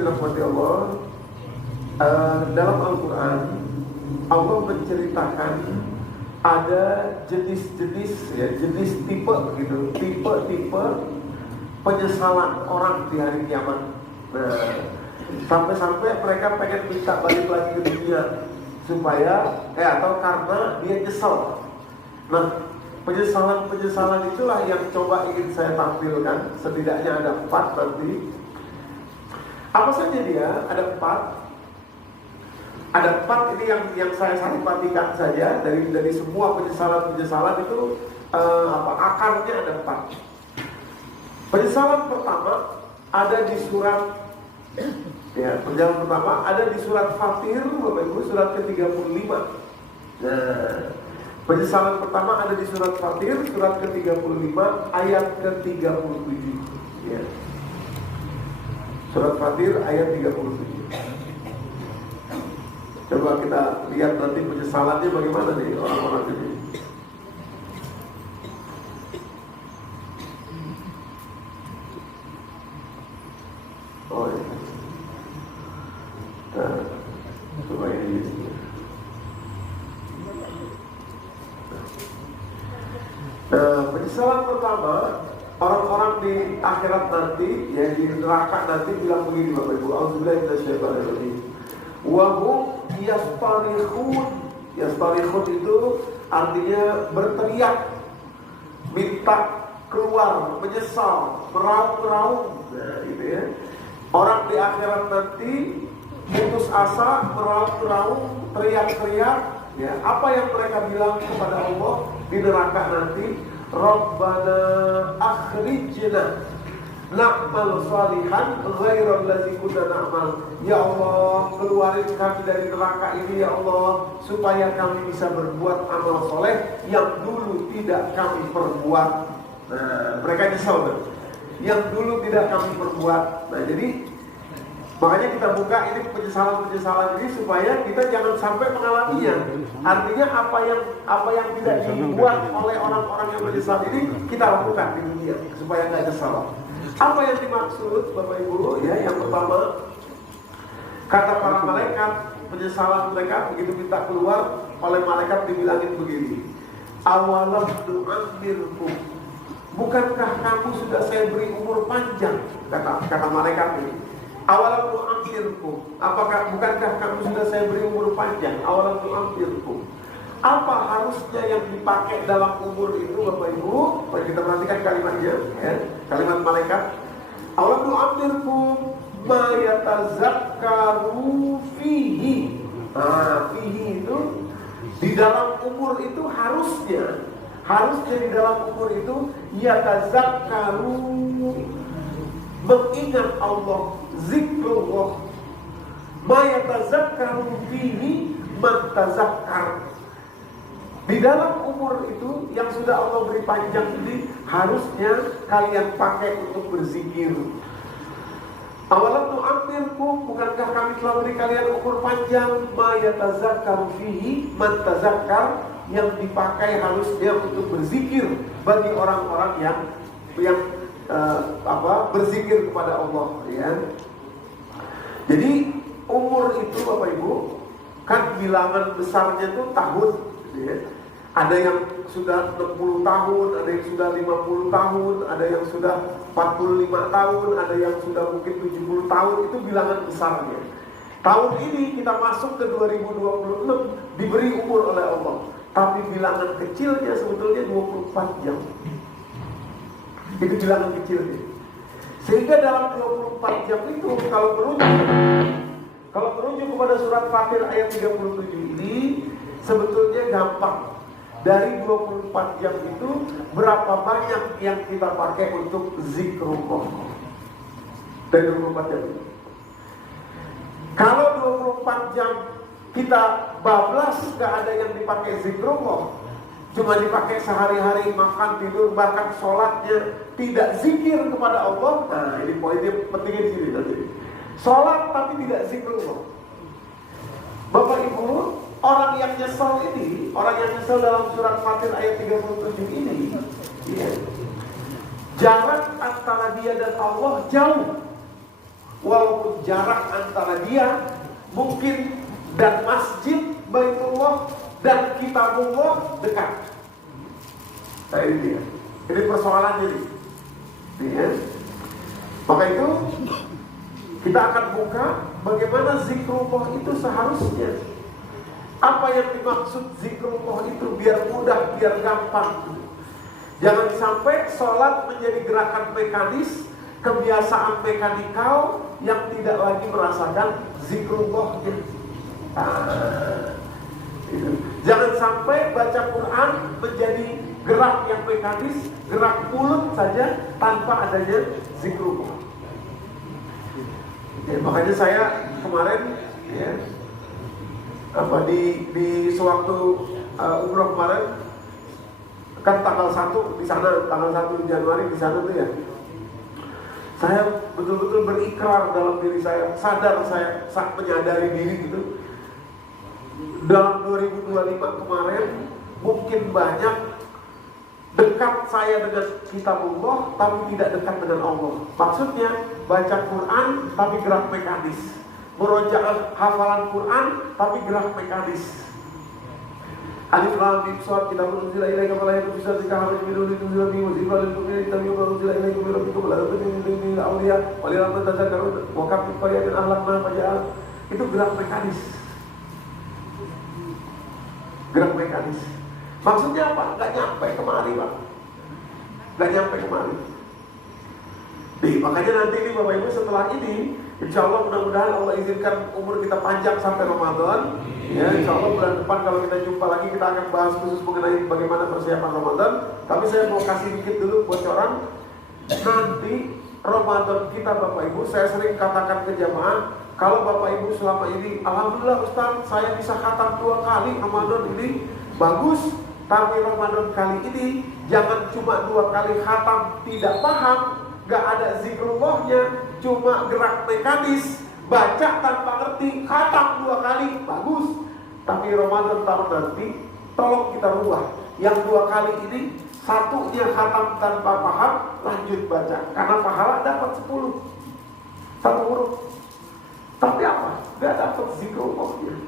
dirahmati Allah, dalam Al-Quran Allah menceritakan ada jenis-jenis, ya, jenis tipe gitu, tipe penyesalan orang di hari kiamat. Nah, sampai-sampai mereka pengen minta balik lagi ke dunia supaya atau karena dia nyesel. Nah, penyesalan itulah yang coba ingin saya tampilkan. Setidaknya ada 4 nanti. Apa saja dia? Ada 4. Ada 4 ini yang saya saripatikan saja dari semua penyesalan itu akarnya ada 4. Penyesalan pertama ada di surat penyesalan pertama ada di surat Fatir, Bapak Ibu, surat ke-35. Nah, penyesalan pertama ada di surat Fatir, surat ke-35 ayat ke-37. Ya. Surat Fatir ayat 37. Coba kita lihat nanti penyesalannya bagaimana nih orang-orang ini. Oh ya. Nah, coba ini. Nah, penyesalan pertama, orang-orang di akhirat nanti, ya di neraka nanti bilang begini, Bapak Ibu, auzubillahi minasyaitonir rajim. Wa hum yastarikhun itu artinya berteriak, minta keluar, menyesal, meraung-raung. Nah, gitu ya. Orang di akhirat nanti putus asa, meraung-raung, teriak-teriak, ya. Apa yang mereka bilang kepada Allah di neraka nanti? Rabbana akhrijna na'mal salihan ghairal ladzi kunna na'mal. Ya Allah, keluarin kami dari neraka ini ya Allah, supaya kami bisa berbuat amal soleh yang dulu tidak kami perbuat. Nah, mereka nyesel kan? Yang dulu tidak kami perbuat. Nah, jadi makanya kita buka ini penyesalan ini supaya kita jangan sampai mengalaminya. Artinya apa yang tidak dibuat oleh orang-orang yang menyesal ini kita lakukan di dunia supaya nggak nyesal. Apa yang dimaksud, Bapak Ibu? Ya, yang pertama, kata para malaikat, penyesalan mereka begitu minta keluar, oleh malaikat dibilangin begini. Awalam nu'ammirkum, bukankah kamu sudah saya beri umur panjang? Kata malaikat ini. Awalam nu'ammirkum, bukankah kamu sudah saya beri umur panjang? Awalam nu'ammirkum. Apa harusnya yang dipakai dalam umur itu, Bapak Ibu? Mari kita perhatikan kalimatnya, ya. Kalimat malaikat. Awalam nu'ammirkum ma yatazakkaru fihi. Nah, fihi itu di dalam umur itu harusnya di dalam umur itu yatazakkaru, mengingat Allah, zikrullah. Ma yatazakkaru fihi man tazakkar. Di dalam umur itu yang sudah Allah beri panjang ini harusnya kalian pakai untuk berzikir. Awalam nu'ammirkum, bukankah kami telah beri kalian umur panjang? Ma yatazakkaru fihi man tazakkar, yang dipakai harusnya untuk berzikir bagi orang-orang yang berzikir kepada Allah, ya. Jadi umur itu, Bapak Ibu, kan bilangan besarnya itu tahun, ya. Ada yang sudah 60 tahun, ada yang sudah 50 tahun, ada yang sudah 45 tahun, ada yang sudah mungkin 70 tahun, itu bilangan besarnya. Tahun ini kita masuk ke 2026, diberi umur oleh Allah. Tapi bilangan kecilnya sebetulnya 24 jam. Itu bilangan kecilnya. Sehingga dalam 24 jam itu kalau merujuk kepada surat Fatir ayat 37 ini, sebetulnya gampang. Dari 24 jam itu berapa banyak yang kita pakai untuk zikrullah? Dari 24 jam itu. Kalau 24 jam kita bablas, gak ada yang dipakai zikrullah, cuma dipakai sehari-hari, makan, tidur, bahkan sholatnya tidak zikir kepada Allah. Nah, ini poinnya pentingnya di sini nanti. Sholat tapi tidak zikrullah. Bapak Ibu, orang yang nyesel ini, orang yang nyesel dalam surat Fatir ayat 37 ini, ya, jarak antara dia dan Allah jauh. walaupun jarak antara dia mungkin dan masjid Baitullah dan Kitabullah dekat. Nah ini dia. Ini persoalannya nih. Ya. Maka itu kita akan buka bagaimana zikrullah itu seharusnya. Apa yang dimaksud zikrullah itu biar mudah, biar gampang. Jangan sampai sholat menjadi gerakan mekanis, kebiasaan mekanikal yang tidak lagi merasakan zikrullahnya. Jangan sampai baca Quran menjadi gerak yang mekanis, gerak mulut saja tanpa adanya zikrullah. Ya, makanya saya kemarin ya, di sewaktu umroh kemarin kan tanggal 1 di sana, tanggal 1 Januari di sana tuh ya. Saya betul-betul berikrar dalam diri saya, sadar saya menyadari diri gitu. Dalam 2025 kemarin mungkin banyak dekat saya dengan Kitabullah tapi tidak dekat dengan Allah. Maksudnya baca Quran tapi gerak mekanis, murojaah hafalan Quran tapi gerak mekanis. Alif lam mim shad kitabun unzila ilaika fala yakun fi sadrika harajun minhu litunzira bihi wa zikra lil mu'minin tabiyyun unzila ilaika min rabbikum la tattabi'u min awliya wa lil tadhakkarun wa kam min qaryatin ahlakna faja'al. Itu gerak mekanis. Gerak mekanis. Maksudnya apa? Gak nyampe kemari, Pak. Gak nyampe kemari. Makanya nanti ini Bapak Ibu setelah ini, insya Allah mudah-mudahan Allah izinkan umur kita panjang sampai Ramadan. Ya, insya Allah bulan depan kalau kita jumpa lagi kita akan bahas khusus mengenai bagaimana persiapan Ramadan. Tapi saya mau kasih dikit dulu bocoran. Nanti Ramadan kita Bapak Ibu, saya sering katakan ke jamaah, kalau Bapak Ibu selama ini, alhamdulillah Ustaz, saya bisa khatam 2 kali Ramadan ini, bagus. Tapi Ramadan kali ini jangan cuma 2 kali khatam tidak paham, gak ada zikrullahnya, cuma gerak mekanis, baca tanpa ngerti, khatam 2 kali, bagus. Tapi Ramadan tahun nanti, tolong kita rubah. Yang 2 kali ini, satunya khatam tanpa paham, lanjut baca. Karena pahala dapat 10. 1 huruf. Tapi apa? Gak dapat zikrullahnya.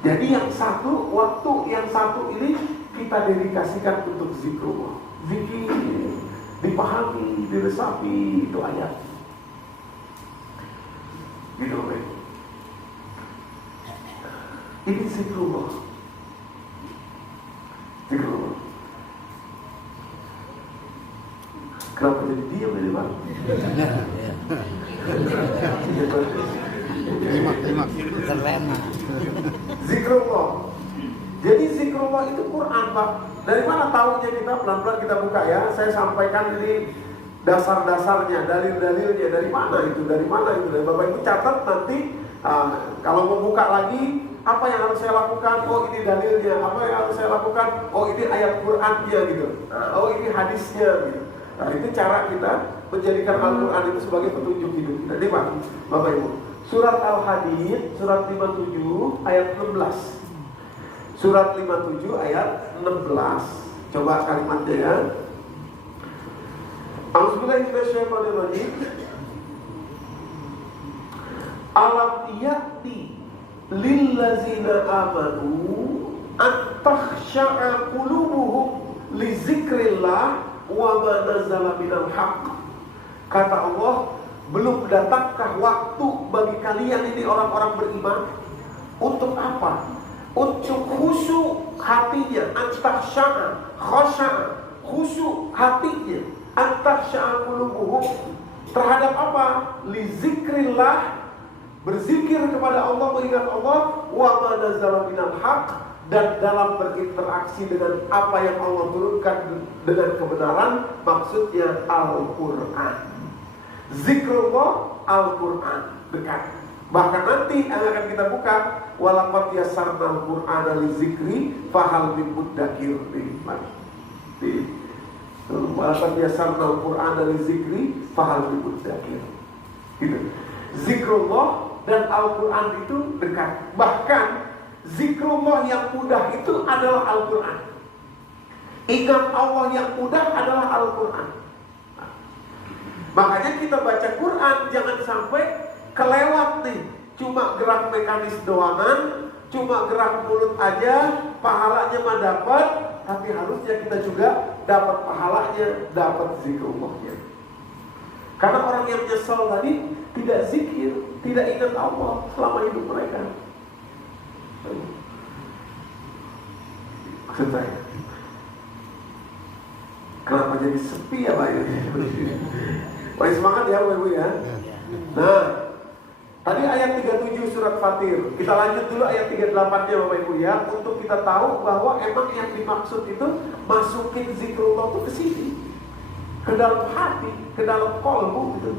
Jadi yang satu, waktu yang satu ini kita dedikasikan untuk zikrullah. Zikir, dipahami, diresapi, itu ayat. Gitu, baik. Ini zikrullah. Zikrullah. Kenapa jadi diam ini, Pak? Lima terlena. Zikrullah. Jadi zikrullah itu Quran, Pak. Dari mana tahunya kita? Pelan-pelan kita buka ya. Saya sampaikan ini dasar-dasarnya, dalil-dalilnya. Dari mana itu? Dari mana itu? Dari Bapak Ibu catat nanti. Kalau mau buka lagi, apa yang harus saya lakukan? Oh ini dalilnya. Apa yang harus saya lakukan? Oh ini ayat Qurannya gitu. Oh ini hadisnya gitu. Nah itu cara kita menjadikan Al-Quran itu sebagai petunjuk hidup kita. Jadi Pak, Bapak Ibu, surat Al-Hadid, surat 57 ayat 16. Surat 57 ayat 16. Coba kalimatnya ya. A'udzubillahi minasyaitonirrajim. Alam ya'ti lillazina amanu an takhsha'a qulubuhum li zikrillah wa ma nazala minal haqq. Kata Allah, belum datangkah waktu bagi kalian ini orang-orang beriman untuk apa? Untuk khusyuk hatinya, antaksya'a, khasya'a, khusyuk hatinya, antaksya'a qulubuhum terhadap apa? Li zikrillah, berzikir kepada Allah, mengingat Allah, wa ma nazala minal haqq, dan dalam berinteraksi dengan apa yang Allah turunkan dengan kebenaran, maksudnya Al-Quran. Zikrullah, Al-Quran dekat. Bahkan nanti yang akan kita buka, walaqad yassarnal Qur'ana lizikri fahal min muddakir. Walaqad yassarnal Qur'ana lizikri fahal min muddakir. Gitu. Zikrullah dan Al-Quran itu dekat. Bahkan zikrullah yang mudah itu adalah Al-Quran. Ingat Allah yang mudah adalah Al-Quran. Makanya kita baca Quran jangan sampai kelewat nih, cuma gerak mekanis doangan, cuma gerak mulut aja, pahalanya mah dapat, tapi harusnya kita juga dapat pahalanya, dapat zikrullahnya. Karena orang yang nyesal tadi tidak zikir, tidak ingat Allah selama hidup mereka. Maksud saya, kenapa jadi sepi ya Pak ini? Wah, semangat ya Ibu ya. Nah, tadi ayat 37 surat Fatir. Kita lanjut dulu ayat 38-nya Bapak Ibu ya, untuk kita tahu bahwa emang yang dimaksud itu masukin zikrullah itu ke sini, ke dalam hati, ke dalam kolbu gitu.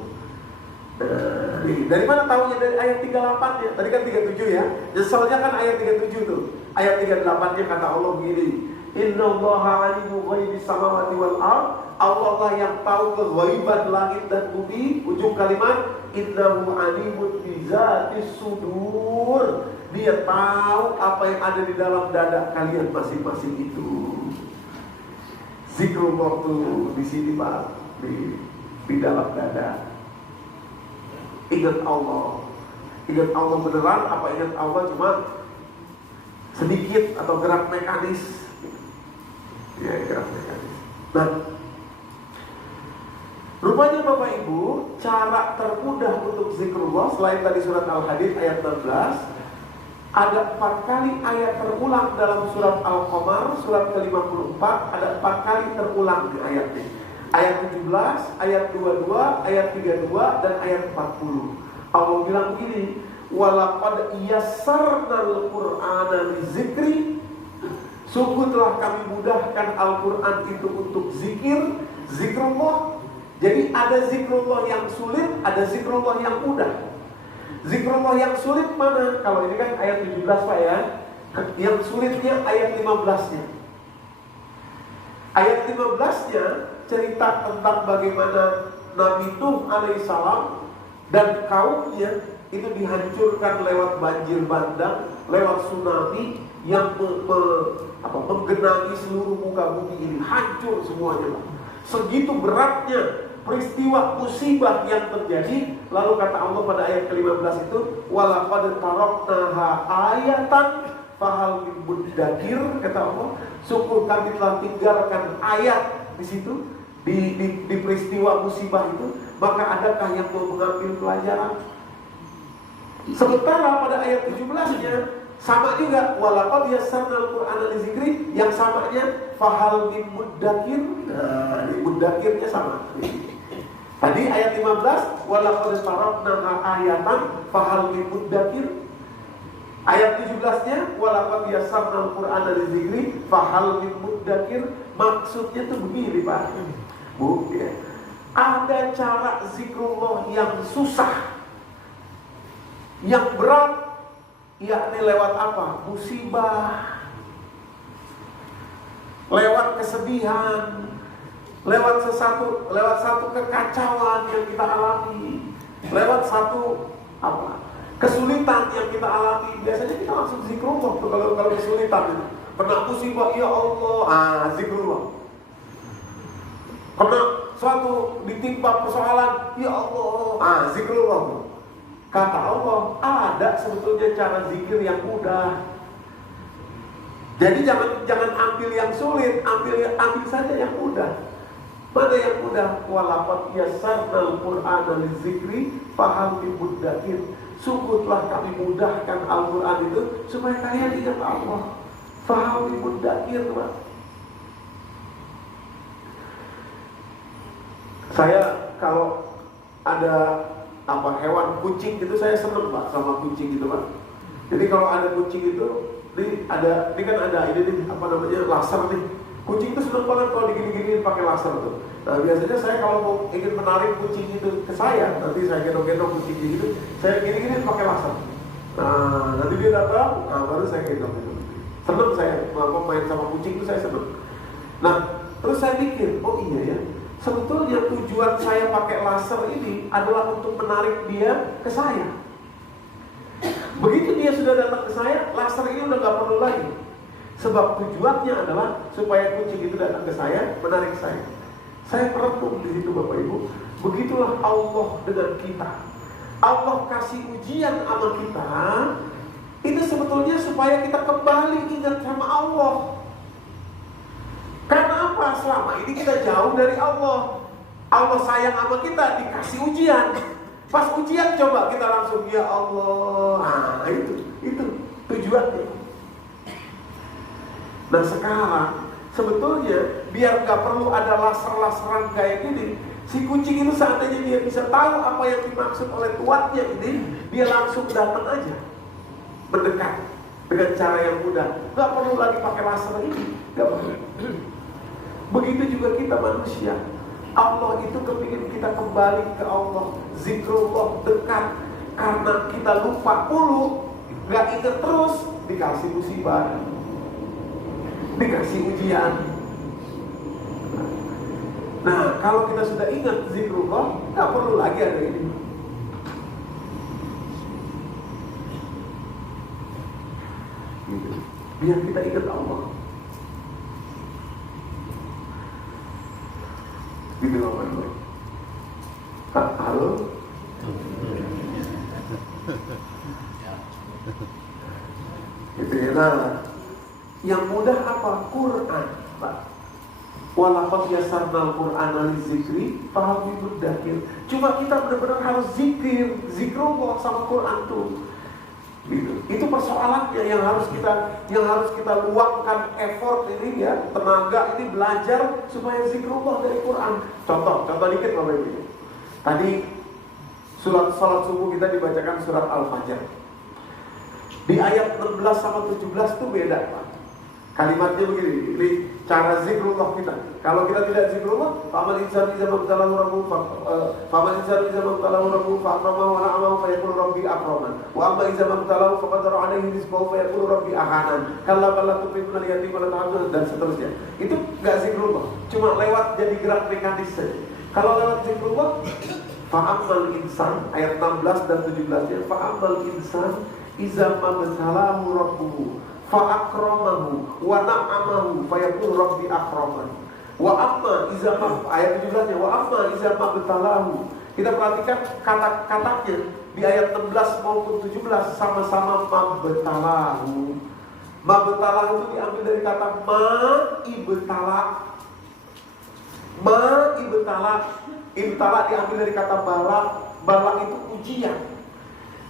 Dari mana tahunya? Dari ayat 38-nya. Tadi kan 37 ya. Nyesalnya kan ayat 37 tuh. Ayat 38-nya kata Allah begini, Innallaha alimu ghaibis samawati wal ard. Allah lah yang tahu keghaiban langit dan bumi. Ujung kalimat, innahu alimun bizatis sudur. Dia tahu apa yang ada di dalam dada kalian masing-masing itu. Zikrullah tuh di sini Pak, di dalam dada. Ingat Allah. Ingat Allah beneran apa ingat Allah cuma sedikit atau gerak mekanis? Ya, gerak mekanis. Nah, rupanya Bapak Ibu, cara termudah untuk zikrullah selain tadi surat Al-Hadid ayat 16, ada 4 kali ayat terulang dalam surat Al-Qamar, surat ke-54, ada 4 kali terulang di ayatnya. Ayat 17, ayat 22, ayat 32, dan ayat 40. Allah bilang begini, walaqad yassarnal Qur'ana lizikri. Sungguh telah kami mudahkan Al-Quran itu untuk zikir, zikrullah. Jadi ada zikrullah yang sulit, ada zikrullah yang mudah. Zikrullah yang sulit mana? Kalau ini kan ayat 17 Pak ya. Yang sulitnya ayat 15-nya. Ayat 15-nya cerita tentang bagaimana Nabi Nuh alaihissalam dan kaumnya itu dihancurkan lewat banjir bandang, lewat tsunami yang menggenangi seluruh muka bumi ini, hancur semuanya. Segitu beratnya peristiwa musibah yang terjadi. Lalu kata Allah pada ayat ke-15 itu, walaqad taraknaha ayatan fahal min muddakir, kata Allah, sungguh kami telah tinggalkan ayat di situ, di peristiwa musibah itu, maka adakah yang mau mengambil pelajaran? Sementara pada ayat 17-nya sama juga, walaqad yassarnal Qur'ana lizikri, yang samanya fahal min muddakir. Nah, muddakirnya sama. Tadi ayat 15, walaqad taraknaha ayatan fahal min muddakir. Ayat 17-nya, walaqad yassarnal Qur'ana lizikri fahal min muddakir. Maksudnya tuh begini Pak Bu ya. Ada cara zikrullah yang susah, yang berat, yakni lewat apa? Musibah, lewat kesedihan, lewat satu kekacauan yang kita alami, lewat satu kesulitan yang kita alami. Biasanya kita langsung zikrullah tuh kalau kesulitan itu. Pernah musibah, ya Allah, zikrullah. Pernah suatu ditimpa persoalan, ya Allah, zikrullah. Kata Allah, ada sebetulnya cara zikir yang mudah. Jadi jangan ambil yang sulit, ambil saja yang mudah. Mana yang mudah? Walaqad yassarnal Qur'ana lizikri fahal min muddakir. Sungguh telah kami mudahkan Al-Quran itu supaya kalian ingat Allah. Fahal min muddakir, Pak. Saya kalau ada hewan kucing itu saya seneng Pak sama kucing itu Pak. Jadi kalau ada kucing itu, ini kan ada laser nih. Kucing itu seneng banget kalau digini-gini pakai laser tuh. Nah biasanya saya kalau mau ingin menarik kucing itu ke saya, nanti saya gendong-gendong kucing itu, saya gini-gini pakai laser. Nah nanti dia datang, baru saya gendong itu. Seneng saya main sama kucing itu, saya seneng. Nah terus saya mikir, oh iya ya, sebetulnya tujuan saya pakai laser ini adalah untuk menarik dia ke saya. Begitu dia sudah datang ke saya, laser ini udah gak perlu lagi. Sebab tujuannya adalah supaya kucing itu datang ke saya, menarik saya. Saya merenung di situ Bapak Ibu, Begitulah Allah dengan kita. Allah kasih ujian sama kita, itu sebetulnya supaya kita kembali ingat sama Allah. Karena apa? Selama ini kita jauh dari Allah. Allah sayang sama kita, dikasih ujian. Pas ujian coba kita langsung, ya Allah. Nah itu tujuannya. Nah sekarang sebetulnya biar gak perlu ada laser-laseran kayak gini, si kucing itu seandainya dia bisa tahu apa yang dimaksud oleh tuannya ini, dia langsung datang aja, mendekat dengan cara yang mudah. Gak perlu lagi pakai laser ini, gak perlu. Begitu juga kita manusia. Allah itu kepingin kita kembali ke Allah, zikrullah, dekat. Karena kita lupa mulu, gak inget terus, dikasih musibah, dikasih ujian. Nah, kalau kita sudah ingat zikrullah, gak perlu lagi ada ini. Biar kita ingat Allah. Gitu apa itu? Halo? Gitu ya. Nah, yang mudah apa? Quran, Pak. Walaqad yasarnal Qur'ana lizikri fahal min muddakir. Cuma kita benar-benar harus zikrullah sama Quran tuh. Gitu. Itu persoalannya yang harus kita luangkan effort ini ya, tenaga ini belajar supaya zikrullah dari Quran. Contoh dikit Bapak Ibu. Tadi salat subuh kita dibacakan surat Al-Fajr. Di ayat 16 sama 17 tuh beda, Pak. Kalimatnya begini, ini cara zikrullah kita. Kalau kita tidak zikrullah, faman insanu idza mabtalahu rabbuhu fa'akramahu wa na'amahu fa yaqulu rabbi akraman. Wa amma idza mabtalahu faqadara 'alaihi rizqahu fa yaqulu rabbi ahanan. Kalla bal tu'minuna al-yatima wa la ta'budun, dan seterusnya. Itu enggak zikrullah, cuma lewat jadi gerak mekanis saja. Kalau lewat zikrullah, fa'amal insan ayat 16 dan 17-nya, fa'amal insan idza mabtalahu rabbuhu fa'akramahu wa na'amahu fa yaqulu rabbi akraman. Wa amma iza ayat 17-nya, wa amma iza mabtalahu. Kita perhatikan kata-katanya di ayat 16 maupun 17 sama-sama mabtalahu. Mabtalahu itu diambil dari kata ibtala. Ibtala diambil dari kata bala itu ujian.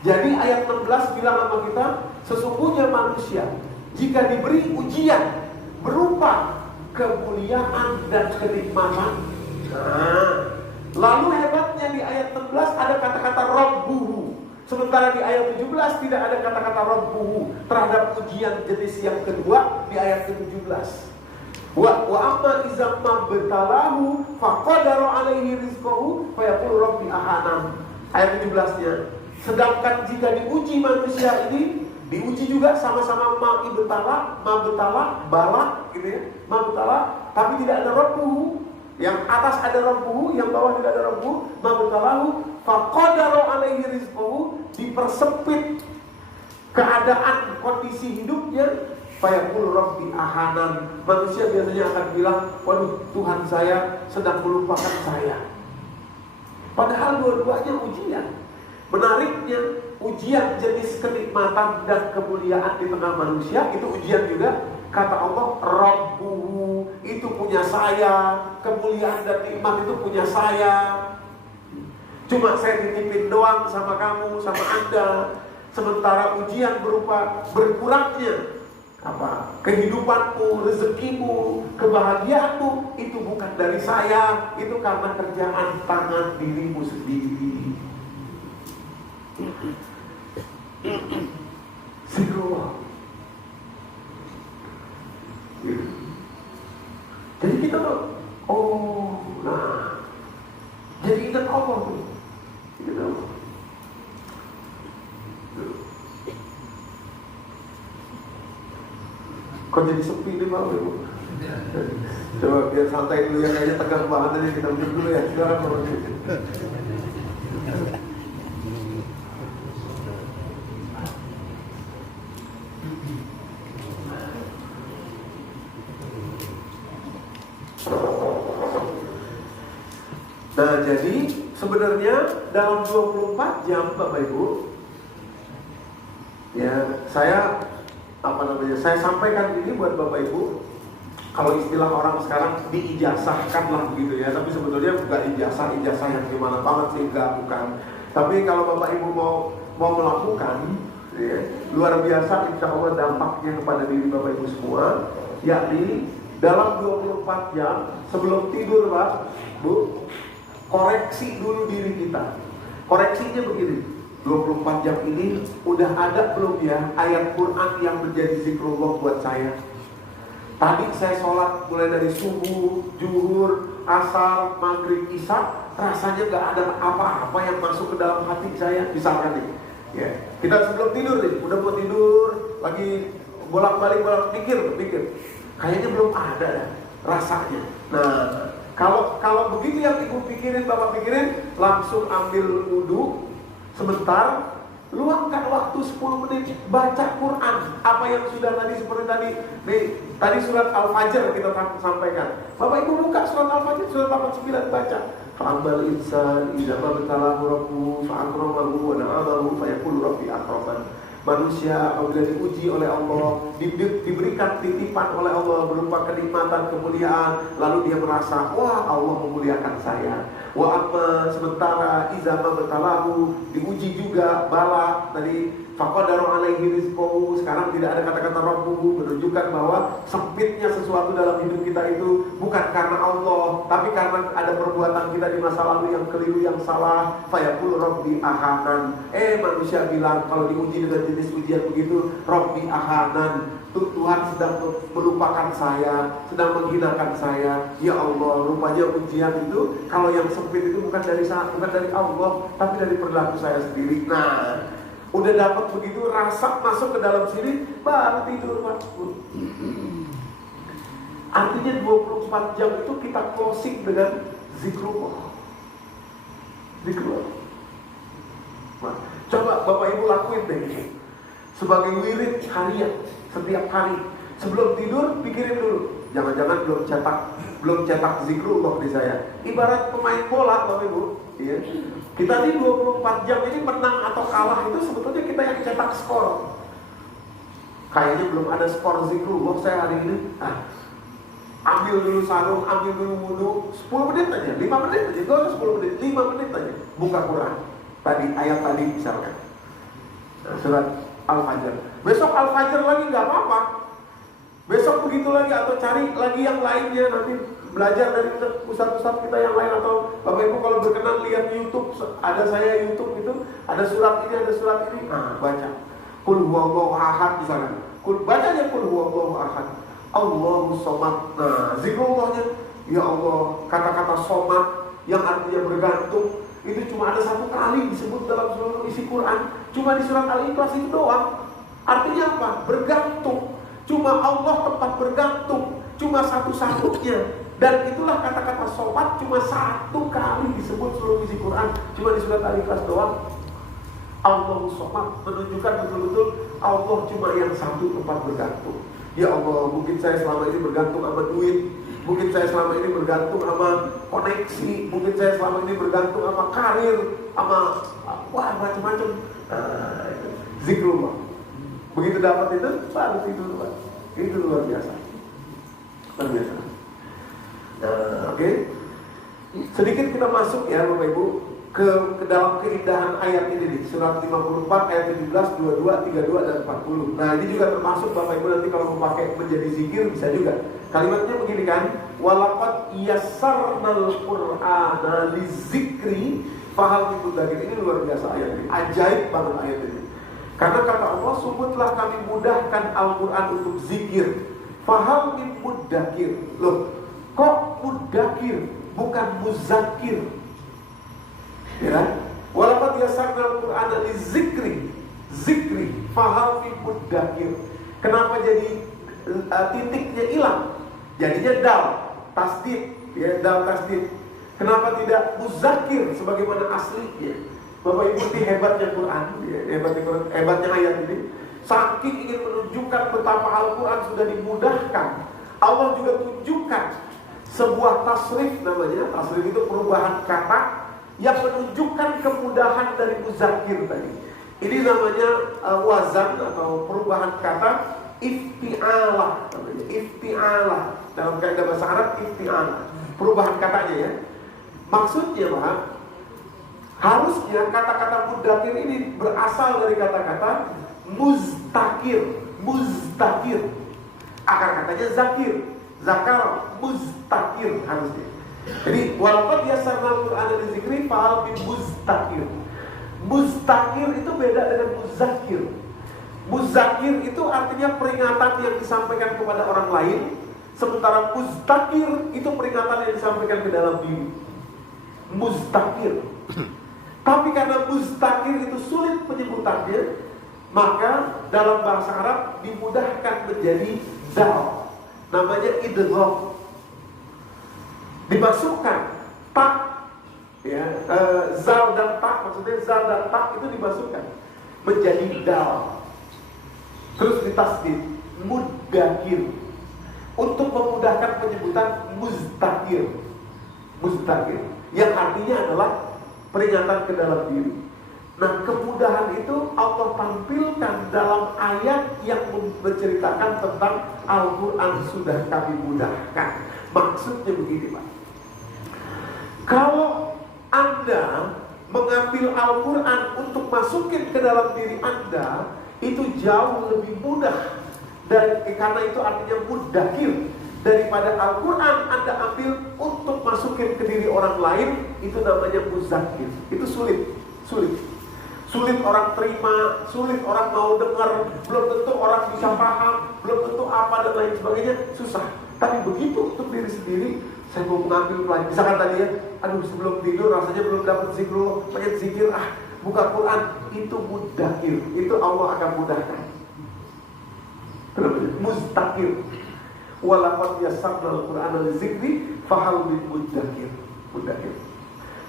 Jadi ayat 16 bilang sama kita, sesungguhnya manusia jika diberi ujian berupa kemuliaan dan kenikmatan. Nah, lalu hebatnya di ayat 16 ada kata-kata rabbuhu. Sementara di ayat 17 tidak ada kata-kata rabbuhu terhadap ujian jenis yang kedua di ayat ke-17. Wa amma iza mabtalahu faqadara 'alaihi rizqahu fa yaqulu rabbi ahanan. Ayat 17-nya. Sedangkan jika diuji manusia ini, diuji juga sama-sama mabtala, bala gitu ya, mabtala, tapi tidak ada rabbuhu. Yang atas ada rabbuhu, yang bawah tidak ada rabbuhu. Mabtalahu faqadara 'alaihi rizqahu, dipersempit keadaan kondisi hidupnya. Fayaqul rabbi ahanan. Manusia biasanya akan bilang, waduh, Tuhan saya sedang melupakan saya. Padahal dua-duanya ujian. Menariknya, ujian jenis kenikmatan dan kemuliaan di tengah manusia itu ujian juga. Kata Allah, Rabbuhu, itu punya saya. Kemuliaan dan nikmat itu punya saya. Cuma saya titipin doang sama kamu, sama Anda. Sementara ujian berupa berkurangnya kehidupanmu, rezekimu, kebahagiaanmu, itu bukan dari saya. Itu karena kerjaan tangan dirimu sendiri. Zikrullah. Jadi kita jadi ingat Allah tuh. Gitu. Kok jadi sepi nih Pak Ibu? Coba biar santai dulu ya, kayaknya tegang banget ini, kita duduk dulu ya. Silakan Pak Ibu. Nah, jadi sebenarnya dalam 24 jam Bapak Ibu, ya saya sampaikan ini buat Bapak Ibu. Kalau istilah orang sekarang diijazahkan lah begitu ya, tapi sebetulnya bukan ijazah yang gimana banget sih, bukan. Tapi kalau Bapak Ibu mau melakukan, ya, luar biasa insya Allah dampaknya kepada diri Bapak Ibu semua, yakni dalam 24 jam sebelum tidur Pak, Bu, koreksi dulu diri kita. Koreksinya begini, 24 jam ini udah ada belum ya ayat Quran yang menjadi zikrullah buat saya? Tadi saya sholat mulai dari subuh, zuhur, asar, maghrib, isya, rasanya gak ada apa-apa yang masuk ke dalam hati saya. Misalkan nih, ya, kita sebelum tidur nih, udah mau tidur, lagi bolak-balik pikir, kayaknya belum ada dah rasanya. Nah, kalau begitu yang ibu pikirin, bapak pikirin, langsung ambil wudhu sebentar, luangkan waktu 10 menit baca Quran. Apa yang sudah seperti tadi surat Al-Fajr kita sampaikan. Bapak Ibu buka surat Al-Fajr surat 89 baca. Fa'ambal insan idza mabtalahu rabbuhu fa'akramahu wa na'amahu fayaqulu rabbi akraman. Manusia apabila diuji oleh Allah, diberikan titipan oleh Allah berupa kenikmatan, kemuliaan, lalu dia merasa, wah Allah memuliakan saya. Wa amma sementara iza mabtalahu, diuji juga bala tadi, faqadaru alaihi rizqahu, sekarang tidak ada kata-kata rabbuhu, menunjukkan bahwa sempitnya sesuatu dalam hidup kita itu bukan karena Allah, tapi karena ada perbuatan kita di masa lalu yang keliru, yang salah. Fayaqul rabbi ahanan. Manusia bilang kalau diuji dengan jenis ujian begitu, rabbi ahanan, Tuhan sedang melupakan saya, sedang menghinakan saya. Ya Allah, rupanya ujian itu kalau yang sempit itu bukan dari Allah, tapi dari perilaku saya sendiri. Nah, udah dapat begitu, rasa masuk ke dalam sini, baru tidur Pak. Artinya 24 jam itu kita closing dengan zikrullah. Nah, coba Bapak Ibu lakuin deh sebagai wirid harian setiap hari. Sebelum tidur pikirin dulu, jangan-jangan belum cetak zikrullah di saya. Ibarat pemain bola Bapak Ibu, ya. Kita di 24 jam ini menang atau kalah itu sebetulnya kita yang cetak skor. Kayaknya belum ada skor zikrullah saya hari ini. Ambil dulu sarung, ambil dulu wudu, 10 menit aja, 5 menit aja, gak usah 10 menit, 5 menit aja. Buka Quran, ayat tadi misalkan, surat Al-Fajr. Besok Al-Fajr lagi gak apa-apa. Besok begitu lagi, atau cari lagi yang lainnya, nanti belajar dari ustaz-ustaz kita yang lain. Atau Bapak Ibu kalau berkenan lihat YouTube, ada saya YouTube itu, ada surat ini, baca Qul huwallahu ahad misalkan. Bacanya Qul huwallahu ahad, Allahus somad. Nah, zikrullahnya, ya Allah, kata-kata somad yang artinya bergantung itu cuma ada 1 kali disebut dalam seluruh isi Quran, cuma di surat Al-Ikhlas itu doang. Artinya apa? Bergantung. Cuma Allah tempat bergantung, cuma satu-satunya. Dan itulah kata-kata somad cuma 1 kali disebut seluruh isi Quran, cuma di surat Al-Ikhlas doang. Allahus somad menunjukkan betul-betul Allah cuma yang satu tempat bergantung. Ya Allah, mungkin saya selama ini bergantung sama duit, mungkin saya selama ini bergantung sama koneksi, mungkin saya selama ini bergantung sama karir, sama macam-macam. Zikrullah. Begitu dapat itu, baru tidur Pak. Itu luar biasa. Luar biasa. Oke. Sedikit kita masuk ya Bapak Ibu ke dalam keindahan ayat ini nih, surat 54 ayat 17, 22, 32 dan 40. Nah, ini juga termasuk Bapak Ibu nanti kalau mau pakai menjadi zikir bisa juga. Kalimatnya begini kan, walaqad yassarnal qur'ana lizikri fahal min mudzakir. Ini luar biasa ayat ini. Ajaib banget ayat ini. Karena kata Allah, sungguhlah kami mudahkan Al-Qur'an untuk zikir. Fahal min mudzakir. Loh, kok mudzakir bukan muzakir? Ya, walaqad yassarnal qur'ana lizikri, zikri fahal min mudzakir. Kenapa jadi titiknya hilang? Jadinya dal tasdid, ya, dal tasdid. Kenapa tidak muzakir sebagaimana aslinya? Bapak Ibu, ini hebatnya Quran, ya, hebatnya ayat ini. Saking ingin menunjukkan betapa Al-Quran sudah dimudahkan, Allah juga tunjukkan sebuah tasrif namanya. Tasrif itu perubahan kata yang menunjukkan kemudahan dari muzakir tadi. Ini namanya wazan atau perubahan kata ifti'alah namanya. Ifti'alah dalam kaidah bahasa Arab, ifti'alah. Perubahan katanya ya. Maksudnya Pak, harusnya kata-kata mudakir ini berasal dari kata-kata mustakir. Mustakir. Akar katanya zakir. Zakar mustakir harusnya. Jadi walaupun yasarnal Qur'an dzikri fa'al bin mustakir. Mustakir itu beda dengan muzakir. Muzakir itu artinya peringatan yang disampaikan kepada orang lain, sementara mustakir itu peringatan yang disampaikan ke dalam diri. Mustakir. Tapi karena mustakir itu sulit penyebutannya, maka dalam bahasa Arab dimudahkan menjadi dal. Namanya idgham. Dimasukkan tak, ya, zal dan tak, maksudnya zal dan tak itu dimasukkan menjadi dal. Terus ditasdid mudakir untuk memudahkan penyebutan mustakir. Mustakir yang artinya adalah peringatan ke dalam diri. Nah, kemudahan itu Allah tampilkan dalam ayat yang menceritakan tentang Al-Quran sudah kami mudahkan. Maksudnya begini Pak, kalau Anda mengambil Al-Quran untuk masukin ke dalam diri Anda, itu jauh lebih mudah. Dan karena itu artinya mudakir. Daripada Al-Quran Anda ambil untuk masukin ke diri orang lain, itu namanya muzakir. Itu sulit. Sulit orang terima, sulit orang mau dengar, belum tentu orang bisa paham, belum tentu apa dan lain sebagainya, susah. Tapi begitu untuk diri sendiri, saya mau mengambil pelajaran. Misalkan tadi ya, aduh sebelum tidur rasanya belum dapat zikrullah, pengen zikir, buka Quran, itu mudakir, itu Allah akan mudahkan. Mustakir. Walaqad yassarnal Qur'ana lizikri fahal min mudakir.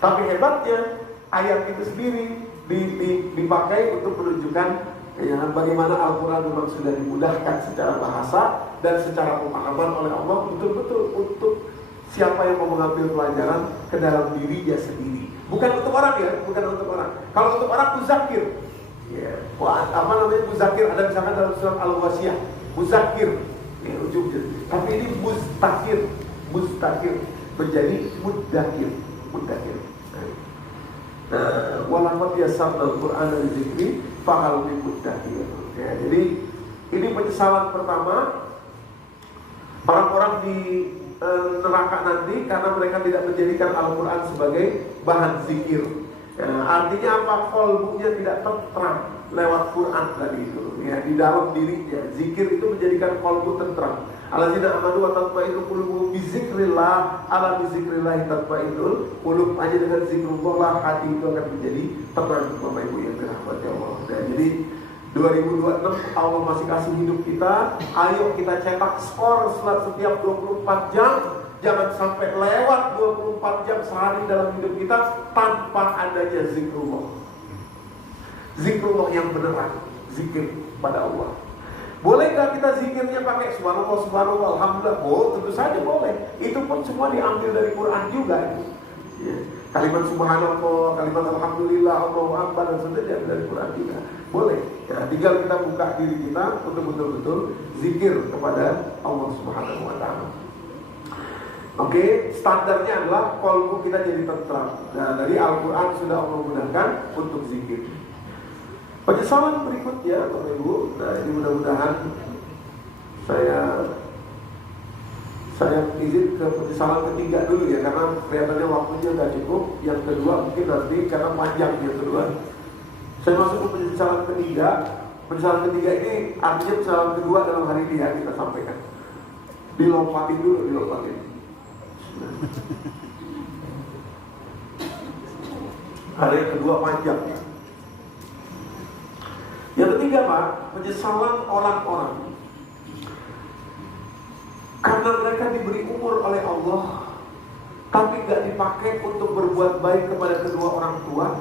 Tapi hebatnya ayat itu sendiri dipakai untuk menunjukkan ya, bagaimana Al-Quran memang sudah dimudahkan secara bahasa dan secara pemahaman oleh Allah betul-betul untuk siapa yang mau mengambil pelajaran ke dalam dirinya sendiri. Bukan untuk orang ya, bukan untuk orang. Kalau untuk orang muzakir, ya, apa namanya muzakir? Ada misalkan dalam surat Al-Wasiyah, muzakir, ya, ujungnya. Tapi ini mustakir menjadi mudakir. Walaqad yassarnal Qur'ana lizikri fahal min muddakir. Ya, jadi ini penyesalan pertama orang-orang di neraka nanti karena mereka tidak menjadikan Al-Quran sebagai bahan zikir. Ya, artinya apa? Qalbunya tidak tentram lewat Quran tadi itu. Ya, di dalam dirinya zikir itu menjadikan qalbu tentram. Alladzina amanu wa tatma'innu qulubuhum bi zikrillah, ala bi zikrillah tatma'innul qulub. Hanya dengan zikrullah lah hati itu akan menjadi tenang. Bapak Ibu yang dirahmati Allah. Nah, jadi 2026 Allah masih kasih hidup kita. Ayo kita cetak skor setiap 24 jam. Jangan sampai lewat 24 jam sehari dalam hidup kita tanpa adanya zikrullah. Zikrullah yang beneran, zikir pada Allah. Boleh gak kita zikirnya pakai subhanallah, subhanallah, alhamdulillah? Oh, tentu saja boleh. Itu pun semua diambil dari Quran juga. Ya. Kalimat subhanallah, kalimat alhamdulillah, Allahu akbar dan sebagainya dari Quran juga. Boleh. Ya, tinggal kita buka diri kita untuk betul-betul zikir kepada Allah Subhanahu wa taala. Oke, standarnya adalah qalbu kita jadi tentram. Nah, dari Al-Quran sudah Allah mudahkan untuk zikir. Penyesalan berikutnya, Bapak Ibu, nah ini mudah-mudahan saya izin ke penyesalan ketiga dulu ya, karena kelihatannya waktunya nggak cukup. Yang kedua mungkin nanti karena panjang yang kedua. Saya masuk ke penyesalan ketiga. Penyesalan ketiga ini artinya penyesalan kedua dalam hari ini ya kita sampaikan. Dilompatin dulu, dilompatin. Hari yang kedua panjang ya. Yang ketiga Pak, penyesalan orang-orang karena mereka diberi umur oleh Allah tapi gak dipakai untuk berbuat baik kepada kedua orang tua,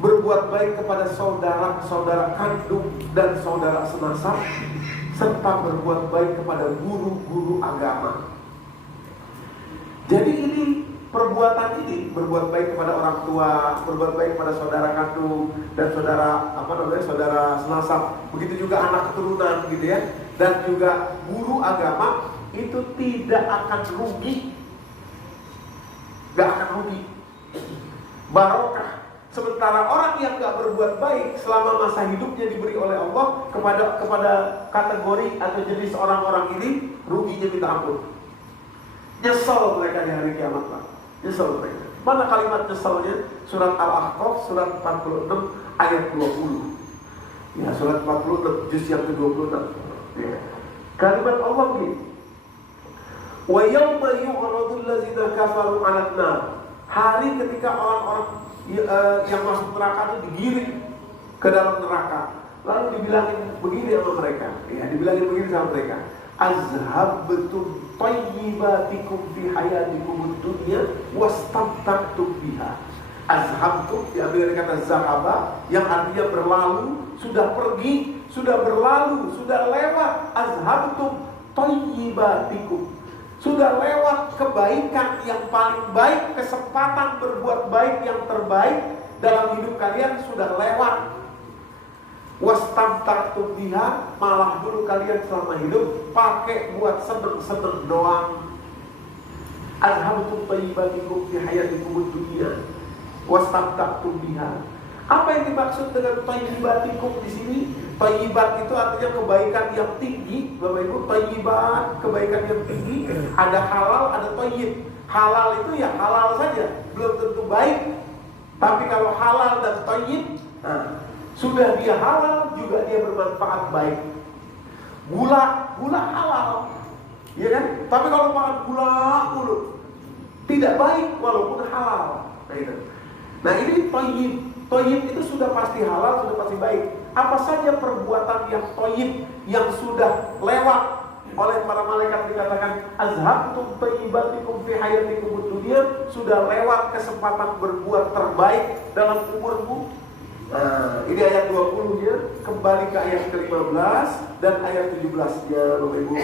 berbuat baik kepada saudara-saudara kandung dan saudara senasab, serta berbuat baik kepada guru-guru agama. Jadi ini perbuatan ini, berbuat baik kepada orang tua, berbuat baik kepada saudara kandung dan saudara senasab, begitu juga anak keturunan gitu ya, dan juga guru agama, itu tidak akan rugi, gak akan rugi, barokah. Sementara orang yang gak berbuat baik selama masa hidupnya diberi oleh Allah kepada kategori atau jenis orang-orang ini, ruginya minta ampun. Nyesel mereka di hari kiamat, Pak. Nyesel mereka. Mana kalimat nyeselnya? Surat Al-Ahqaf, surat 46 ayat 20. Ya, surat 46 juz yang ke-26. Ya. Kalimat Allah begini. Wa yawma yu'radul ladzina kafaru 'alan nar. Hari ketika orang-orang yang masuk neraka itu digiring ke dalam neraka, lalu dibilangin begini sama mereka, ya, dibilangin begini sama mereka, azhabtum tayyibatikum fi hayatikum dunya wastamta'tum biha. Azhabtum diambil dari kata zahaba yang artinya berlalu, sudah pergi, sudah berlalu, sudah lewat. Azhabtum tayyibatikum, sudah lewat kebaikan yang paling baik, kesempatan berbuat baik yang terbaik dalam hidup kalian sudah lewat. Wastamta'tum biha, malah dulu kalian selama hidup pakai buat seneng-seneng doang. Azhabtum tayyibatikum fi hayatikum dunya wastamta'tum biha. Apa yang dimaksud dengan tayyibatikum di sini? Tayyibat itu artinya kebaikan yang tinggi, Bapak Ibu. Tayyibat, kebaikan yang tinggi. Ada halal, ada tayyib. Halal itu ya halal saja, belum tentu baik. Tapi kalau halal dan tayyib, sudah dia halal, juga dia bermanfaat baik. Gula halal, ya kan? Tapi kalau makan gula mulu, tidak baik walaupun halal. Nah ini tayyib. Tayyib itu sudah pasti halal, sudah pasti baik. Apa saja perbuatan yang tayyib yang sudah lewat oleh para malaikat dikatakan azhabtum tayyibatikum fi hayatikum dunya, sudah lewat kesempatan berbuat terbaik dalam umurmu. Ini ayat 20-nya, kembali ke ayat ke-15 dan ayat 17-nya, Bapak Ibu.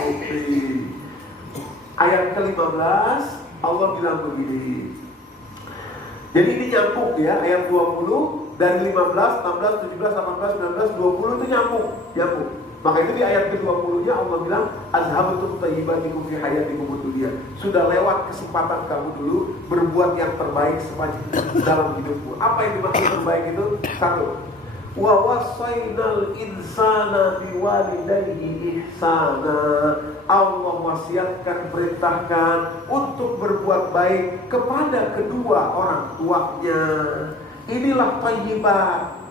Ayat ke-15 Allah bilang begini. Jadi ini nyambung ya, ayat 20 dari 15, 16, 17, 18, 19, 20 itu nyambung. Maka itu di ayat ke-20-nya Allah bilang azhabtum tayyibatikum fi hayatikum dunya. Sudah lewat kesempatan kamu dulu berbuat yang terbaik dalam hidupmu. Apa yang dimaksud terbaik itu? Satu, wa wasainal insana biwalidayhi ihsana. Allah wasiatkan, perintahkan untuk berbuat baik kepada kedua orang tuanya. Inilah thayyibat.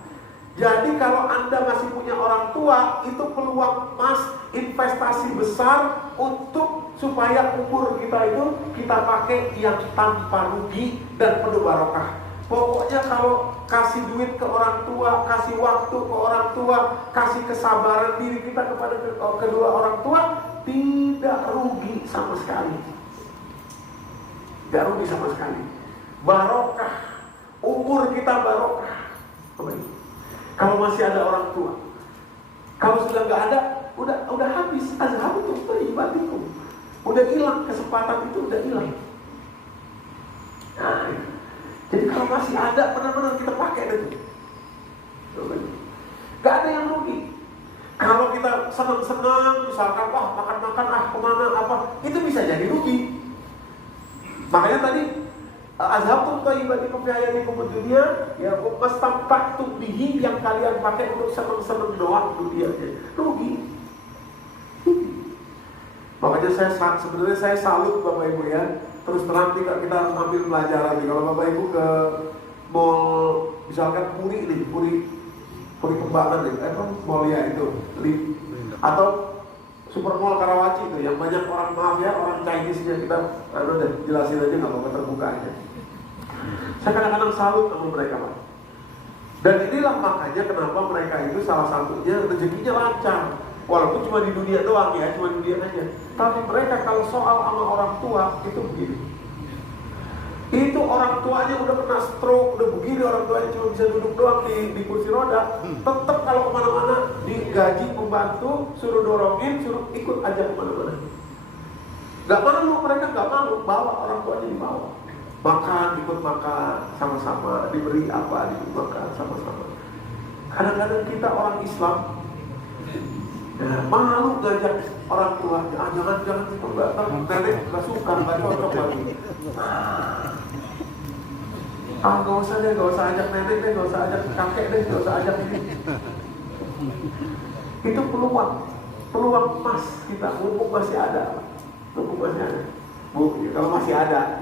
Jadi kalau Anda masih punya orang tua, itu peluang emas, investasi besar untuk supaya umur kita itu kita pakai yang tanpa rugi dan penuh barokah. Pokoknya kalau kasih duit ke orang tua, kasih waktu ke orang tua, kasih kesabaran diri kita kepada kedua orang tua, tidak rugi sama sekali. Tidak rugi sama sekali. Barokah. Umur kita barokah. Kalau masih ada orang tua. Kalau sudah nggak ada, udah habis. Azhabtum tayyibatikum. Udah hilang kesempatan itu, udah hilang. Nah, jadi kalau masih ada, benar-benar kita pakai itu. Gak ada yang rugi. Kalau kita senang-senang, misalkan makan-makan, kemana, apa, itu bisa jadi rugi. Makanya tadi azhabtum tayyibatikum fi hayatikum dunya, ya wastamta'tum bihi, yang kalian pakai untuk senang-senang doang dunianya, rugi. Makanya sebenarnya saya salut Bapak Ibu ya. Terus terang kita harus ambil pelajaran nih. Kalau Bapak Ibu ke mall, misalkan Puri Kembangan nih, mall ya itu, atau Super Mall Karawaci itu, yang banyak orang, maaf ya, orang Chinese-nya, kita udah jelasin aja nggak mau terbuka aja. Saya kadang-kadang salut sama mereka, Pak. Dan inilah makanya kenapa mereka itu salah satunya rezekinya lancar. Walaupun cuma di dunia doang ya, cuma di dunia aja. Tapi mereka kalau soal sama orang tua itu begini. Itu orang tuanya udah kena stroke, udah begini, orang tuanya cuma bisa duduk doang di kursi roda. Tetap kalau kemana-mana digaji pembantu, suruh dorongin, suruh ikut aja kemana-mana. Gak malu, mereka gak malu, bawa orang tuanya dibawa. makan, ikut makan sama-sama, diberi apa, ikut makan sama-sama. Kadang-kadang kita orang Islam malu ngajak orang tua, jangan itu nenek nggak suka, nggak cocok lagi. Nggak usah deh, nggak usah ajak nenek deh, nggak usah ajak kakek deh, nggak usah ajak ini. Itu peluang emas kita, mumpung masih ada, kalau masih ada,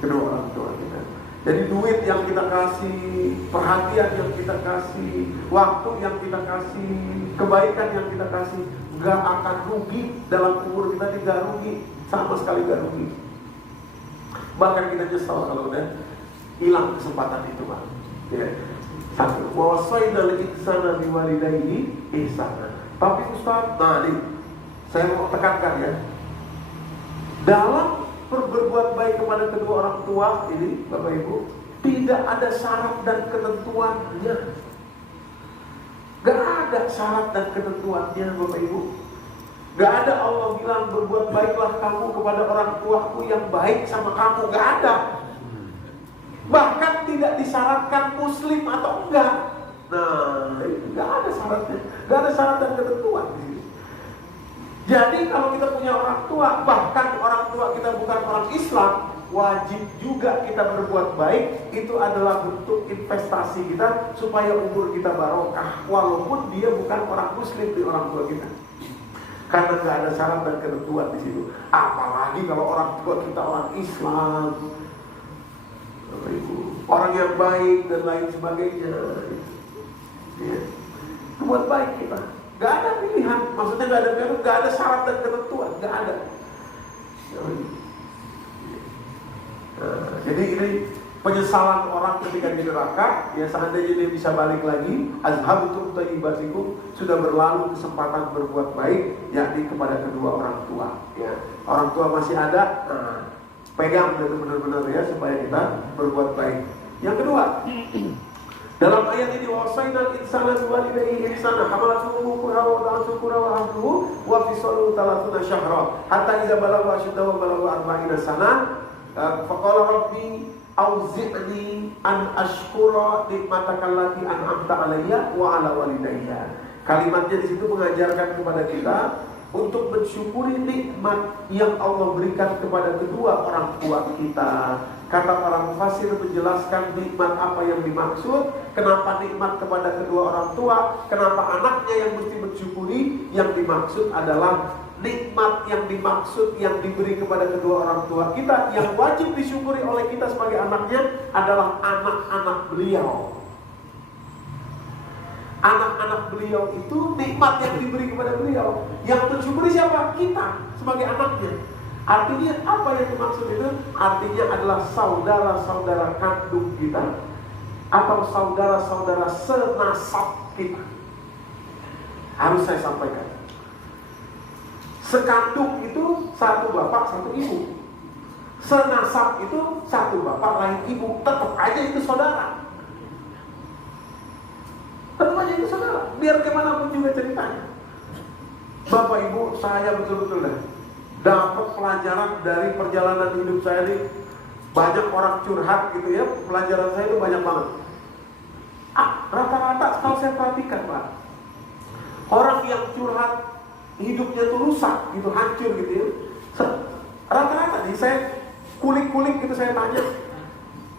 kedua orang tua kita. Jadi duit yang kita kasih, perhatian yang kita kasih, waktu yang kita kasih, kebaikan yang kita kasih, gak akan rugi dalam umur kita, tidak rugi, sama sekali gak rugi. Bahkan kita nyesal kalau udah hilang kesempatan itu, Pak. Ya. Satu, wawasainal insana biwalidayhi ihsana. Tapi Ustaz, saya mau tekankan ya, dalam berbuat baik kepada kedua orang tua ini, Bapak Ibu, tidak ada syarat dan ketentuannya. Gak ada syarat dan ketentuannya, Bapak Ibu. Gak ada Allah bilang berbuat baiklah kamu kepada orang tuaku yang baik sama kamu. Gak ada. Bahkan tidak disyaratkan muslim atau enggak. Nah, gak ada syaratnya. Gak ada syarat dan ketentuan di sini. Jadi kalau kita punya orang tua, bahkan orang tua kita bukan orang Islam, wajib juga kita berbuat baik. Itu adalah bentuk investasi kita supaya umur kita barokah, walaupun dia bukan orang Muslim di orang tua kita. Karena nggak ada syarat dan ketentuan di situ. Apalagi kalau orang tua kita orang Islam, orang yang baik dan lain sebagainya. Ya. Buat baik kita. Gak ada pilihan, maksudnya gak ada syarat dan ketentuan, gak ada. Jadi ini penyesalan orang ketika di neraka, ya seandainya dia bisa balik lagi, azhabutum thayyibatikum, sudah berlalu kesempatan berbuat baik, yakni kepada kedua orang tua. Ya. Orang tua masih ada, pegang benar-benar ya supaya kita berbuat baik. Yang kedua, dalam ayat ini wasainal insana biwalidayhi ihsana hamalathu ummuhu wa wada'athu wa hamluhu wa fisaluhu 30 syahra hatta idza balagha ashuddahu wa balagha 40 sana faqala rabbi auzi'ni an ashkura nikmataka allati an'amta alayya wa ala walidayya. Kalimatnya di situ mengajarkan kepada kita untuk mensyukuri nikmat yang Allah berikan kepada kedua orang tua kita. Kata para mufassir menjelaskan nikmat apa yang dimaksud, kenapa nikmat kepada kedua orang tua, kenapa anaknya yang mesti mensyukuri. Yang dimaksud adalah nikmat yang dimaksud yang diberi kepada kedua orang tua kita, yang wajib disyukuri oleh kita sebagai anaknya adalah anak-anak beliau. Anak-anak beliau itu nikmat yang diberi kepada beliau. Yang mensyukuri siapa? Kita sebagai anaknya. Artinya apa yang dimaksud itu? Artinya adalah saudara-saudara kandung kita atau saudara-saudara senasab kita. Harus saya sampaikan, sekandung itu satu bapak satu ibu, senasab itu satu bapak lain ibu. Tetap aja itu saudara. Tetap aja itu saudara. Biar gimana pun juga ceritanya. Bapak ibu, saya betul-betul dapat pelajaran dari perjalanan hidup saya ini. Banyak orang curhat gitu ya, pelajaran saya itu banyak banget. Rata-rata kalau saya perhatikan, Pak, orang yang curhat hidupnya tuh rusak gitu, hancur gitu ya. Rata-rata nih saya kulik-kulik gitu, saya tanya,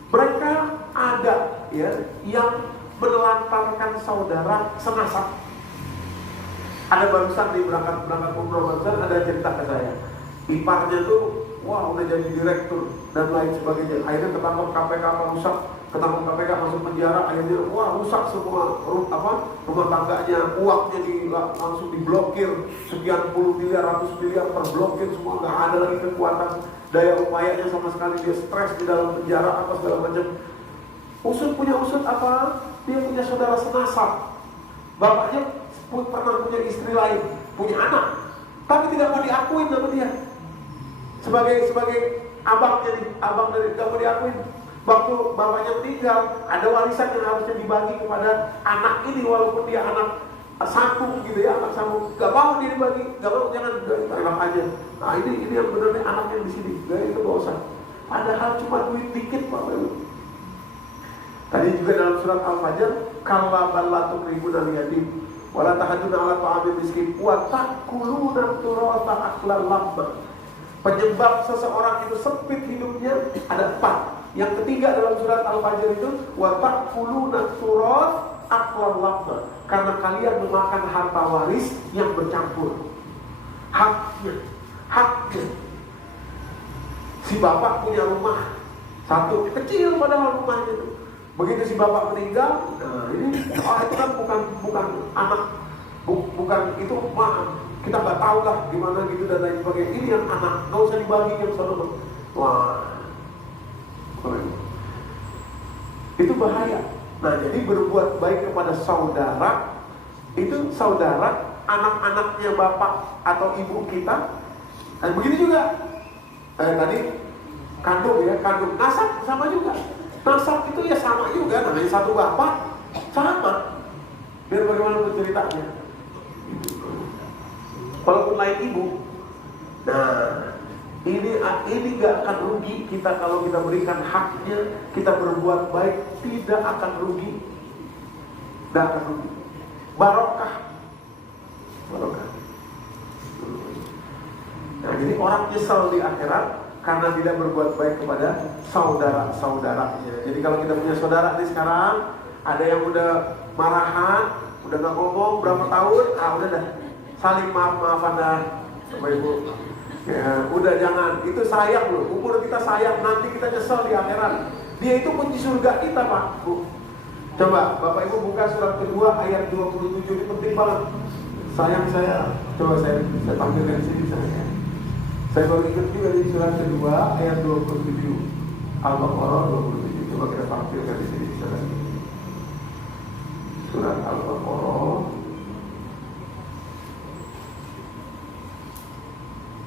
mereka ada ya yang menelantarkan saudara senasab. Ada barusan di berangkat umroh barusan ada cerita ke saya, iparnya tuh wah udah jadi direktur dan lain sebagainya. Akhirnya ketangkap KPK, rusak, ketangkap KPK masuk penjara. Akhirnya wah rusak semua rumah tangganya, uangnya langsung diblokir, sekian puluh miliar, ratus miliar terblokir semua, nggak ada lagi kekuatan daya upayanya sama sekali. Dia stres di dalam penjara apa segala macam. Punya usut apa? Dia punya saudara senasab. Bapaknya pernah punya istri lain, punya anak, tapi tidak mau diakuin sama dia sebagai abangnya nih, abang dari tidak mau diakuin. Waktu bapaknya meninggal, ada warisan yang harusnya dibagi kepada anak ini, walaupun dia anak sambung gitu ya, anak sambung, gak mau dia dibagi, gak mau, jangan, enak aja. Nah ini yang benar nih anak yang di sini, gak itu gak usah. Padahal cuma duit dikit Bapak Ibu. Tadi juga dalam surat Al-Fajr, kalla bal la tukribuna al-yatim wala tahaduna ala ta'amil miskin wa takuluna turata aklan lamma. Penyebab seseorang itu sempit hidupnya ada 4. Yang ketiga dalam surat Al-Fajr itu wa takuluna turat aklan lamma, karena kalian memakan harta waris yang bercampur. Haknya. Si bapak punya rumah satu, kecil padahal rumahnya itu. Begitu si bapak meninggal, nah ini itu kan bukan anak, bukan itu, maaf, kita nggak tahu lah gimana gitu dan lain sebagainya. Ini yang anak, nggak usah dibagi yang sama. Wah, itu bahaya. Nah, jadi berbuat baik kepada saudara, itu saudara, anak-anaknya bapak atau ibu kita. Dan begitu juga tadi kandung ya, kandung, nasab sama juga. Nasab itu ya sama juga, namanya satu bapak, sama. Biar bagaimana ceritanya. Walaupun lain ibu. Nah, ini gak akan rugi kita kalau kita berikan haknya, kita berbuat baik, tidak akan rugi. Tidak akan rugi. Barokah. Nah, jadi orang nyesal di akhirat karena tidak berbuat baik kepada saudara-saudaranya. Jadi kalau kita punya saudara nih sekarang, ada yang udah marahan, udah gak ngomong berapa tahun, udah dah saling maaf-maafan dah, Bapak Ibu. Ya, udah jangan, itu sayang loh. Umur kita sayang, nanti kita nyesel di akhirat. Dia itu kunci surga kita, Pak, Bu. Coba Bapak Ibu buka surat kedua ayat 27, ini penting banget. Sayang saya, coba saya tampilkan di sini saya. Saya baru ingat juga di surat kedua ayat 27 Al-Baqarah 27. Coba kita tampilkan di sini bisa lagi. Surat Al-Baqarah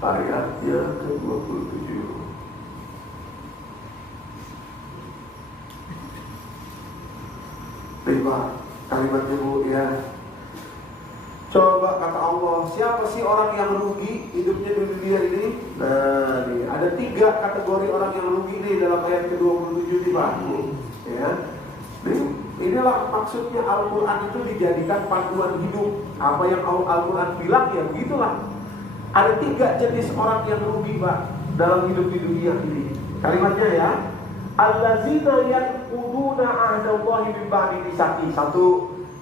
ayatnya ke-27. Terima kalimatnya Bu ya. Coba kata Allah, siapa sih orang yang rugi hidupnya di dunia ini? Nah, nih, ada 3 kategori orang yang rugi nih dalam ayat ke-27 di Pak. Ya. Inilah maksudnya Al-Quran itu dijadikan panduan hidup. Apa yang Al-Quran bilang ya begitulah. Ada 3 jenis orang yang rugi Pak dalam hidup di dunia ini. Kalimatnya ya, allazina yanquduna ahdallahi min ba'di mitsaqi. 1,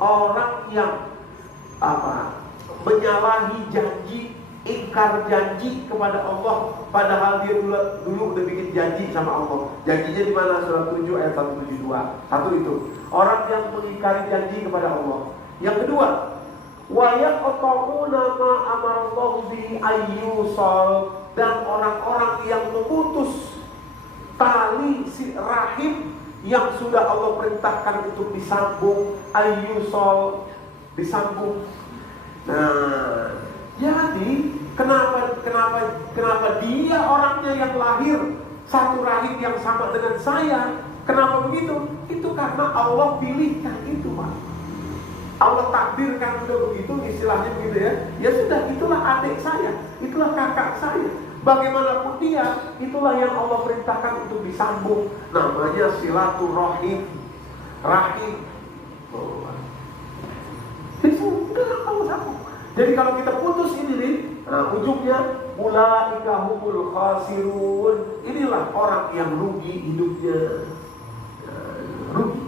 orang yang menyalahi janji, ingkar janji kepada Allah, padahal dia dulu udah bikin janji sama Allah. Janjinya di mana? Surat 7 ayat 172. 1 itu orang yang mengingkari janji kepada Allah. Yang kedua, wa yaqta'una ma amarallahu bihi ayyusal, dan orang-orang yang memutus tali rahim yang sudah Allah perintahkan untuk disambung, ayyusal, disambung. Nah, jadi kenapa dia orangnya yang lahir satu rahim yang sama dengan saya? Kenapa begitu? Itu karena Allah pilihkan itu, Pak. Allah takdirkan udah begitu, istilahnya begitu ya. Ya sudah, itulah adik saya, itulah kakak saya. Bagaimanapun dia, itulah yang Allah perintahkan untuk disambung. Namanya silaturahim, rahim. Jadi kalau kita putus ini nih, ujungnya ulaika humul khasirun. Inilah orang yang rugi hidupnya. Rugi.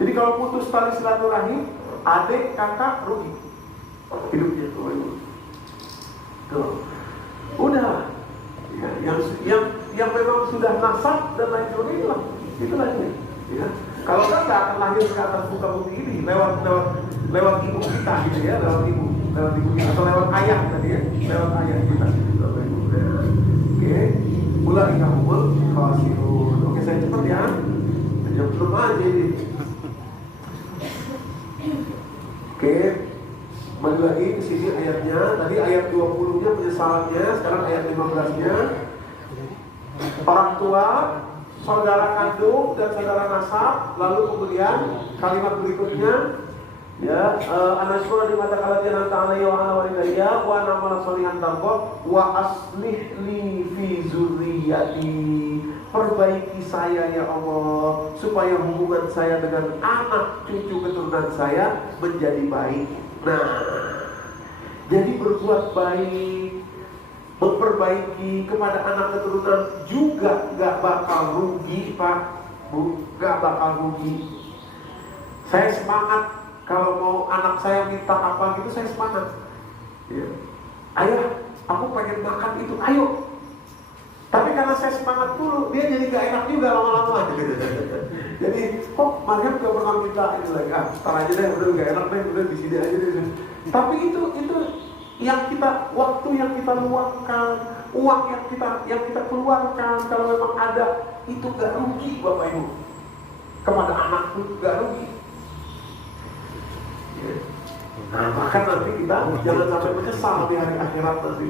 Jadi kalau putus tali silaturahim, adik, kakak rugi hidupnya tuh. Udah. Ya, yang memang sudah nasab dan lain sebagainya, itulah ini. Ya. Kalau kan nggak akan lahir ke atas muka bumi ini lewat ibu kita gitu ya, lewat ibu kita atau lewat ayah tadi ya, lewat ayah kita. Oke, mulai kamu khasirun. Oke, saya cepat ya. Jam belum aja ini. Oke, balik lagi ke sini ayatnya. Tadi ayat 20-nya penyesalannya, sekarang ayat 15-nya. Orang tua, saudara kandung dan saudara nasab. Lalu kemudian kalimat berikutnya, Ya, anashkura di mata kalian ta'ala ya wa walidayya wa na'mal sholihan tarqa wa aslih li fi zurriyyati. Perbaiki saya ya Allah supaya hubungan saya dengan anak cucu keturunan saya menjadi baik. Nah, jadi berbuat baik, memperbaiki kepada anak keturunan juga gak bakal rugi, Pak Bu, gak bakal rugi. Saya semangat kalau mau anak saya minta apa gitu, saya semangat. Ya. Ayah, aku pengen makan itu, ayo. Tapi karena saya semangat dulu, dia jadi gak enak juga lama-lama. Jadi, kok Mariam gak pernah minta itu lagi? Ah, setar aja deh, udah gak enak deh, udah di sini aja deh. Tapi itu yang kita, waktu yang kita luangkan, uang yang kita keluarkan, kalau memang ada, itu gak rugi Bapak Ibu. Kepada anak itu gak rugi. Nah, bahkan nanti kita jangan sampai menyesal di hari akhirat nanti.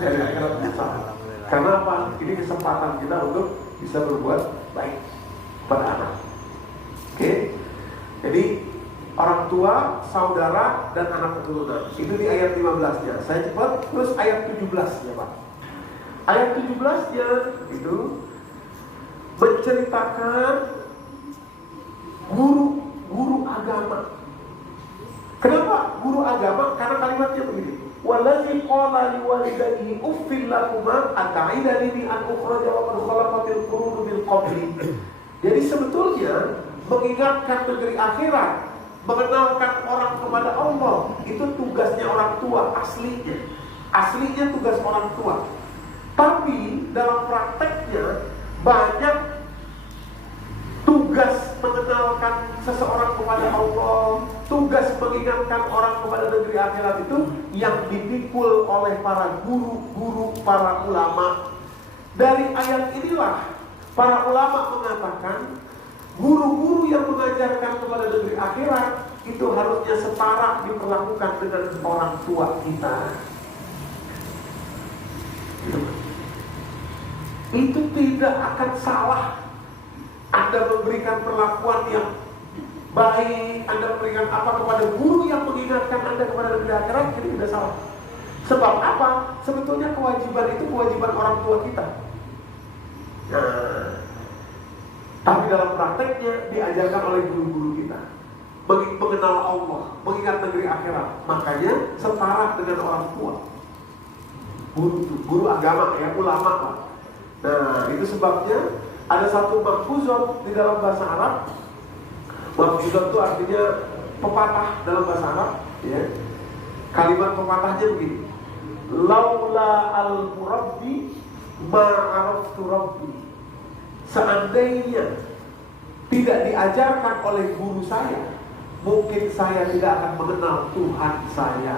Hari akhirat menyesal. Karena apa? Ini kesempatan kita untuk bisa berbuat baik pada anak. Oke? Jadi orang tua, saudara, dan anak keturunan. Itu di ayat 15-nya. Saya cepat. Terus ayat 17-nya, Pak. Ayat 17-nya itu menceritakan guru agama. Kenapa guru agama? Karena kalimatnya begini. Wallazi qala liwalidayhi uffil lakuma ata'idani an ukhraja wa qad khalaqatil qurun min qabli. Jadi sebetulnya mengingatkan negeri akhirat, mengenalkan orang kepada Allah, itu tugasnya orang tua aslinya. Aslinya tugas orang tua. Tapi dalam prakteknya banyak tugas mengenalkan seseorang kepada Allah, tugas mengingatkan orang kepada negeri akhirat itu yang dipikul oleh para guru-guru, para ulama. Dari ayat inilah para ulama mengatakan guru-guru yang mengajarkan kepada negeri akhirat itu harusnya setara diperlakukan dengan orang tua kita. Itu tidak akan salah. Anda memberikan perlakuan yang baik, Anda memberikan apa kepada guru yang mengingatkan Anda kepada negeri akhirat, itu tidak salah. Sebab apa? Sebetulnya kewajiban itu kewajiban orang tua kita. Nah, tapi dalam prakteknya diajarkan oleh guru-guru kita mengenal Allah, mengingat negeri akhirat. Makanya setara dengan orang tua. Guru agama ya, ulama Pak. Nah, itu sebabnya ada satu mahfuzat di dalam bahasa Arab. Mahfuzat itu artinya pepatah dalam bahasa Arab, ya. Kalimat pepatahnya begini. Laula al-murabbi ma'araftu rabbi. Seandainya tidak diajarkan oleh guru saya, mungkin saya tidak akan mengenal Tuhan saya.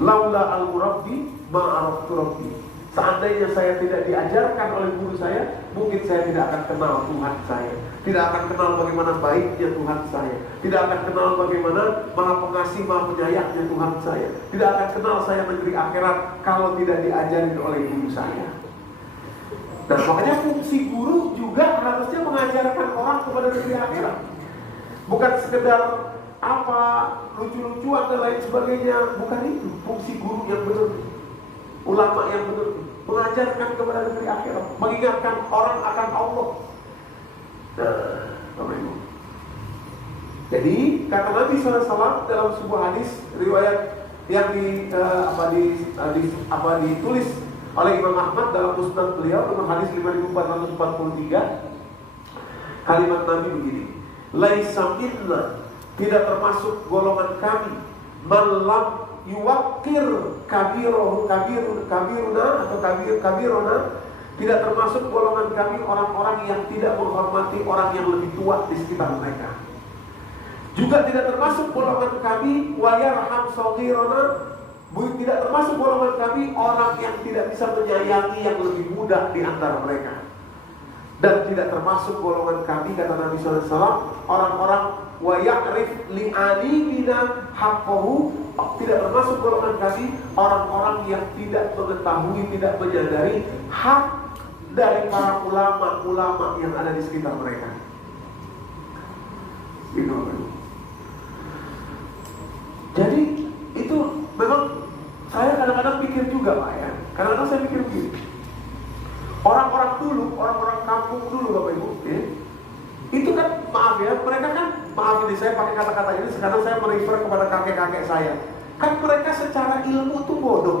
Laula al-murabbi ma'araftu rabbi. Seandainya saya tidak diajarkan oleh guru saya, mungkin saya tidak akan kenal Tuhan saya. Tidak akan kenal bagaimana baiknya Tuhan saya. Tidak akan kenal bagaimana Maha Pengasih, Maha Penyayangnya Tuhan saya. Tidak akan kenal saya negeri akhirat kalau tidak diajarin oleh guru saya. Dan makanya fungsi guru juga harusnya mengajarkan orang kepada negeri akhirat. Bukan sekedar apa lucu-lucuan dan lain sebagainya. Bukan itu fungsi guru yang benar. Ulama yang benar, mengajarkan kepada negeri akhirat, mengingatkan orang akan Allah. Bapak Ibu. Jadi kata Nabi SAW dalam sebuah hadis riwayat yang ditulis oleh Imam Ahmad dalam musnad beliau nomor hadis 5443, kalimat Nabi begini: laisa minna, tidak termasuk golongan kami, man lam yuwakir kabiruna atau kabirona, tidak termasuk golongan kami orang-orang yang tidak menghormati orang yang lebih tua di sekitar mereka. Juga tidak termasuk golongan kami wayarham saghirona, tidak termasuk golongan kami orang yang tidak bisa menyayangi yang lebih muda di antara mereka. Dan tidak termasuk golongan kami, kata Nabi SAW, orang-orang wa ya'rif li'alimina haqqahu, tidak termasuk golongan kami orang-orang yang tidak mengetahui, tidak menyadari hak dari para ulama-ulama yang ada di sekitar mereka. Itu. Jadi itu memang saya kadang-kadang pikir juga Pak ya. Kadang-kadang saya pikir begini. Orang-orang dulu, orang-orang kampung dulu Bapak Ibu, ya, itu kan maaf ya, mereka kan, maaf ini saya pakai kata-kata ini, sekarang saya merefer kepada kakek-kakek saya. Kan mereka secara ilmu tuh bodoh,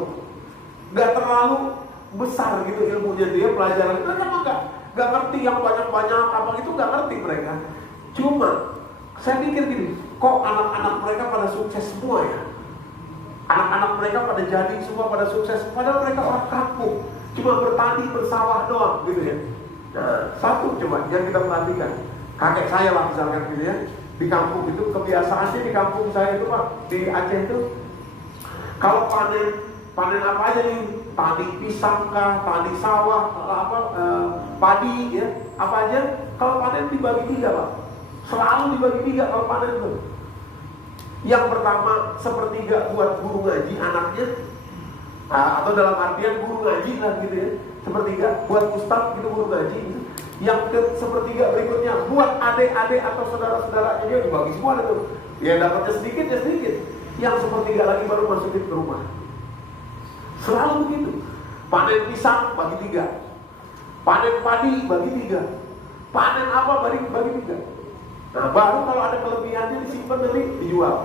nggak terlalu besar gitu ilmunya dia pelajaran. Mereka mah nggak ngerti yang banyak-banyak apa itu, nggak ngerti mereka. Cuma saya pikir gini, kok anak-anak mereka pada sukses semua ya? Anak-anak mereka pada jadi semua pada sukses, padahal mereka orang kampung, cuma bertani bersawah doang gitu ya. Nah, satu coba yang kita perhatikan, kakek saya lah misalkan gitu ya, di kampung itu kebiasaannya di kampung saya itu Pak, di Aceh itu kalau panen apa aja nih, tani pisang kah, tani sawah, padi ya, apa aja, kalau panen dibagi 3 Pak, selalu dibagi 3 kalau panen tuh. Yang pertama 1/3 buat guru ngaji anaknya, atau dalam artian guru ngaji lah gitu ya, 1/3 buat ustadz gitu guru ngaji gitu. Yang ke 1/3 berikutnya buat adik-adik atau saudara-saudaranya, dia dibagi semua itu. Ya dapatnya sedikit ya sedikit. Yang 1/3 lagi baru masukin ke rumah. Selalu begitu. Panen pisang bagi 3, panen padi bagi 3, panen apa bagi 3. Nah baru kalau ada kelebihannya disimpan nanti dijual.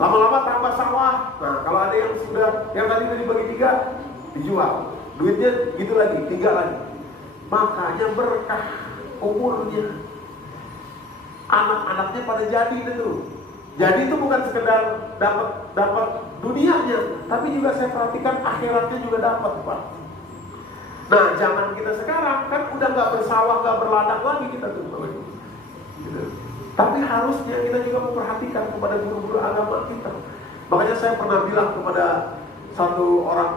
Lama-lama tambah sawah. Nah kalau ada yang sudah yang tadi dibagi 3 dijual. Duitnya gitu lagi, 3 lagi. Makanya berkah umurnya. Anak-anaknya pada jadi itu. Jadi itu bukan sekedar dapat dunianya, tapi juga saya perhatikan akhiratnya juga dapat Pak. Nah zaman kita sekarang kan udah nggak bersawah, nggak berladang lagi kita tuh Bapak Ibu. Gitu. Tapi harusnya kita juga memperhatikan kepada guru-guru agama kita. Makanya saya pernah bilang kepada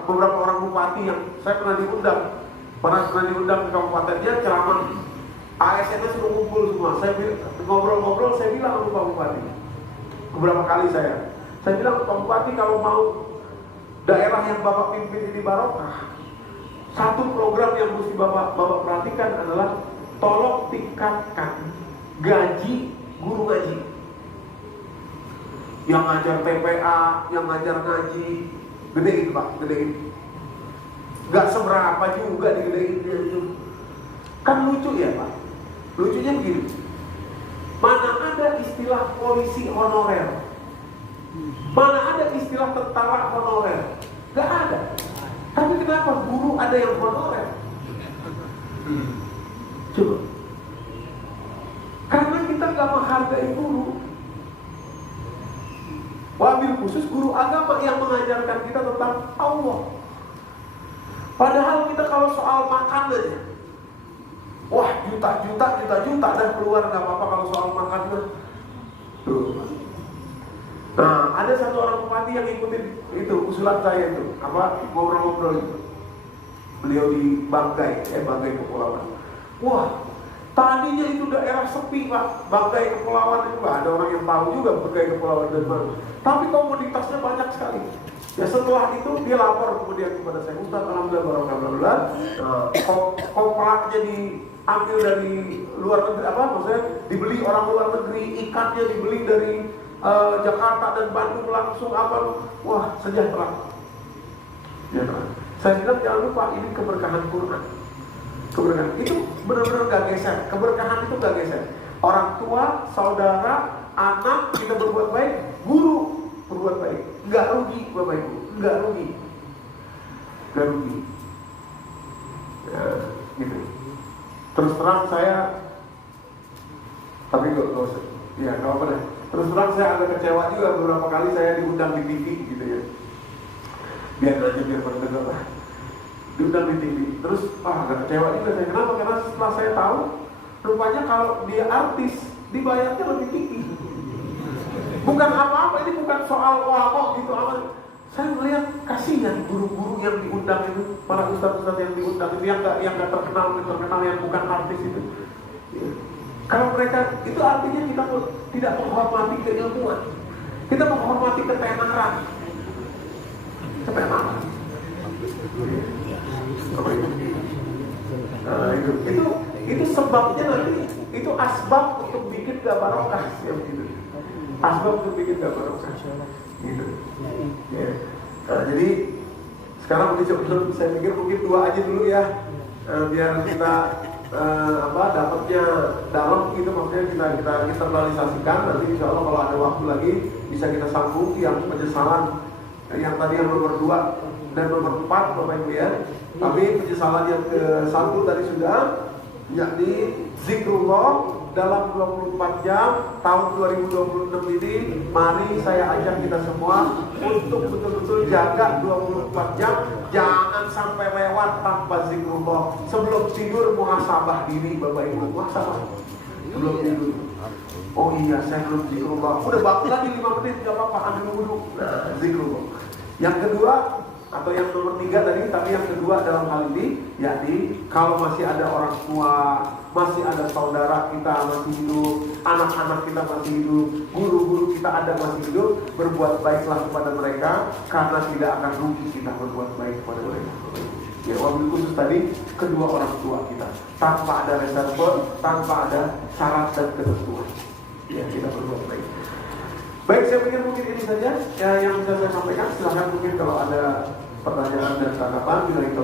beberapa orang bupati yang saya pernah diundang ke kabupatennya ceramah. ASN-nya sudah kumpul semua. Saya ngobrol-ngobrol, saya bilang ke Pak Bupati. Beberapa kali saya bilang Pak Bupati, kalau mau daerah yang Bapak pimpin ini barokah, satu program yang mesti Bapak perhatikan adalah tolong tingkatkan gaji guru ngaji. Yang ngajar TPA, yang ngajar ngaji, gedein Pak, gedein. Gak seberapa juga digedein. Kan lucu ya Pak. Lucunya begini. Mana ada istilah polisi honorer? Mana ada istilah tentara honorer? Gak ada. Tapi kenapa guru ada yang honorer? Coba. Karena kita gak menghargai guru. Wabil khusus guru agama yang mengajarkan kita tentang Allah. Padahal kita kalau soal makan aja, wah juta-juta dan keluar gak apa-apa kalau soal makan. Nah ada satu orang bupati yang ikutin itu usulan saya itu, ngobrol-ngobrol itu. Beliau di Banggai Kepulauan. Wah, tadinya itu daerah sepi Pak, Banggai Kepulauan itu ada orang yang tahu juga Banggai Kepulauan dan mana. Tapi komoditasnya banyak sekali. Ya setelah itu dia lapor kemudian kepada saya, Ustaz, alhamdulillah, kopraknya diambil dari luar negeri, maksudnya dibeli orang luar negeri, ikannya dibeli dari Jakarta dan Bandung langsung wah sejahtera. Saya bilang jangan lupa ini keberkahan Quran. Keberkahan itu benar-benar gak geser. Keberkahan itu gak geser. Orang tua, saudara, anak kita berbuat baik, guru berbuat baik, nggak rugi Bapak Ibu, nggak rugi. Ya, gitu. Terus terang saya, tapi nggak usah. Ya nggak apa deh. Terus terang saya agak kecewa juga beberapa kali saya diundang di TV gitu ya. Biar pendengar lah. Diundang di TV. Terus agak kecewa juga saya. Kenapa? Karena setelah saya tahu, rupanya kalau dia artis dibayarnya lebih tinggi. Bukan apa-apa, ini bukan soal kok gitu amat. Saya melihat kasihan guru-guru yang diundang itu, para ustaz-ustaz yang diundang itu, yang nggak terkenal yang bukan artis itu. Ya. Kalau mereka itu artinya kita tidak menghormati keilmuan, kita menghormati ketenaran. Ketenaran. Nah, itu sebabnya nanti itu asbab untuk bikin gak barokah yang gitu. asbab untuk bikin gak barokah. Gitu. Ya. Nah, jadi sekarang saya pikir mungkin 2 aja dulu ya, biar kita dapatnya dalam gitu, maksudnya kita internalisasikan. Nanti insya Allah kalau ada waktu lagi bisa kita sambung yang penyesalan yang tadi yang nomor 2 dan nomor 4 Bapak Ibu ya. Tapi penyesalan yang ke-1 tadi sudah, yakni zikrullah dalam 24 jam tahun 2026 ini. Mari saya ajak kita semua untuk betul-betul jaga 24 jam, jangan sampai lewat tanpa zikrullah. Sebelum tidur muhasabah diri Bapak Ibu, muhasabah sebelum tidur. Oh iya, saya belum zikrullah. Udah bangun lagi 5 menit, gak apa-apa, ambil wudhu. Nah, zikrullah. Yang kedua, atau yang nomor 3 tadi, tapi yang kedua dalam hal ini, yakni kalau masih ada orang tua, masih ada saudara kita masih hidup, anak-anak kita masih hidup, guru-guru kita ada masih hidup, berbuat baiklah kepada mereka, karena tidak akan rugi kita berbuat baik kepada mereka. Ya, wabil khusus tadi kedua orang tua kita, tanpa ada reserve, tanpa ada syarat dan ketentuan. Ya, kita berbuat baik. Baik, saya pikir mungkin ini saja yang bisa saya sampaikan. Silahkan mungkin kalau ada pertanyaan dan tanggapan, bila itu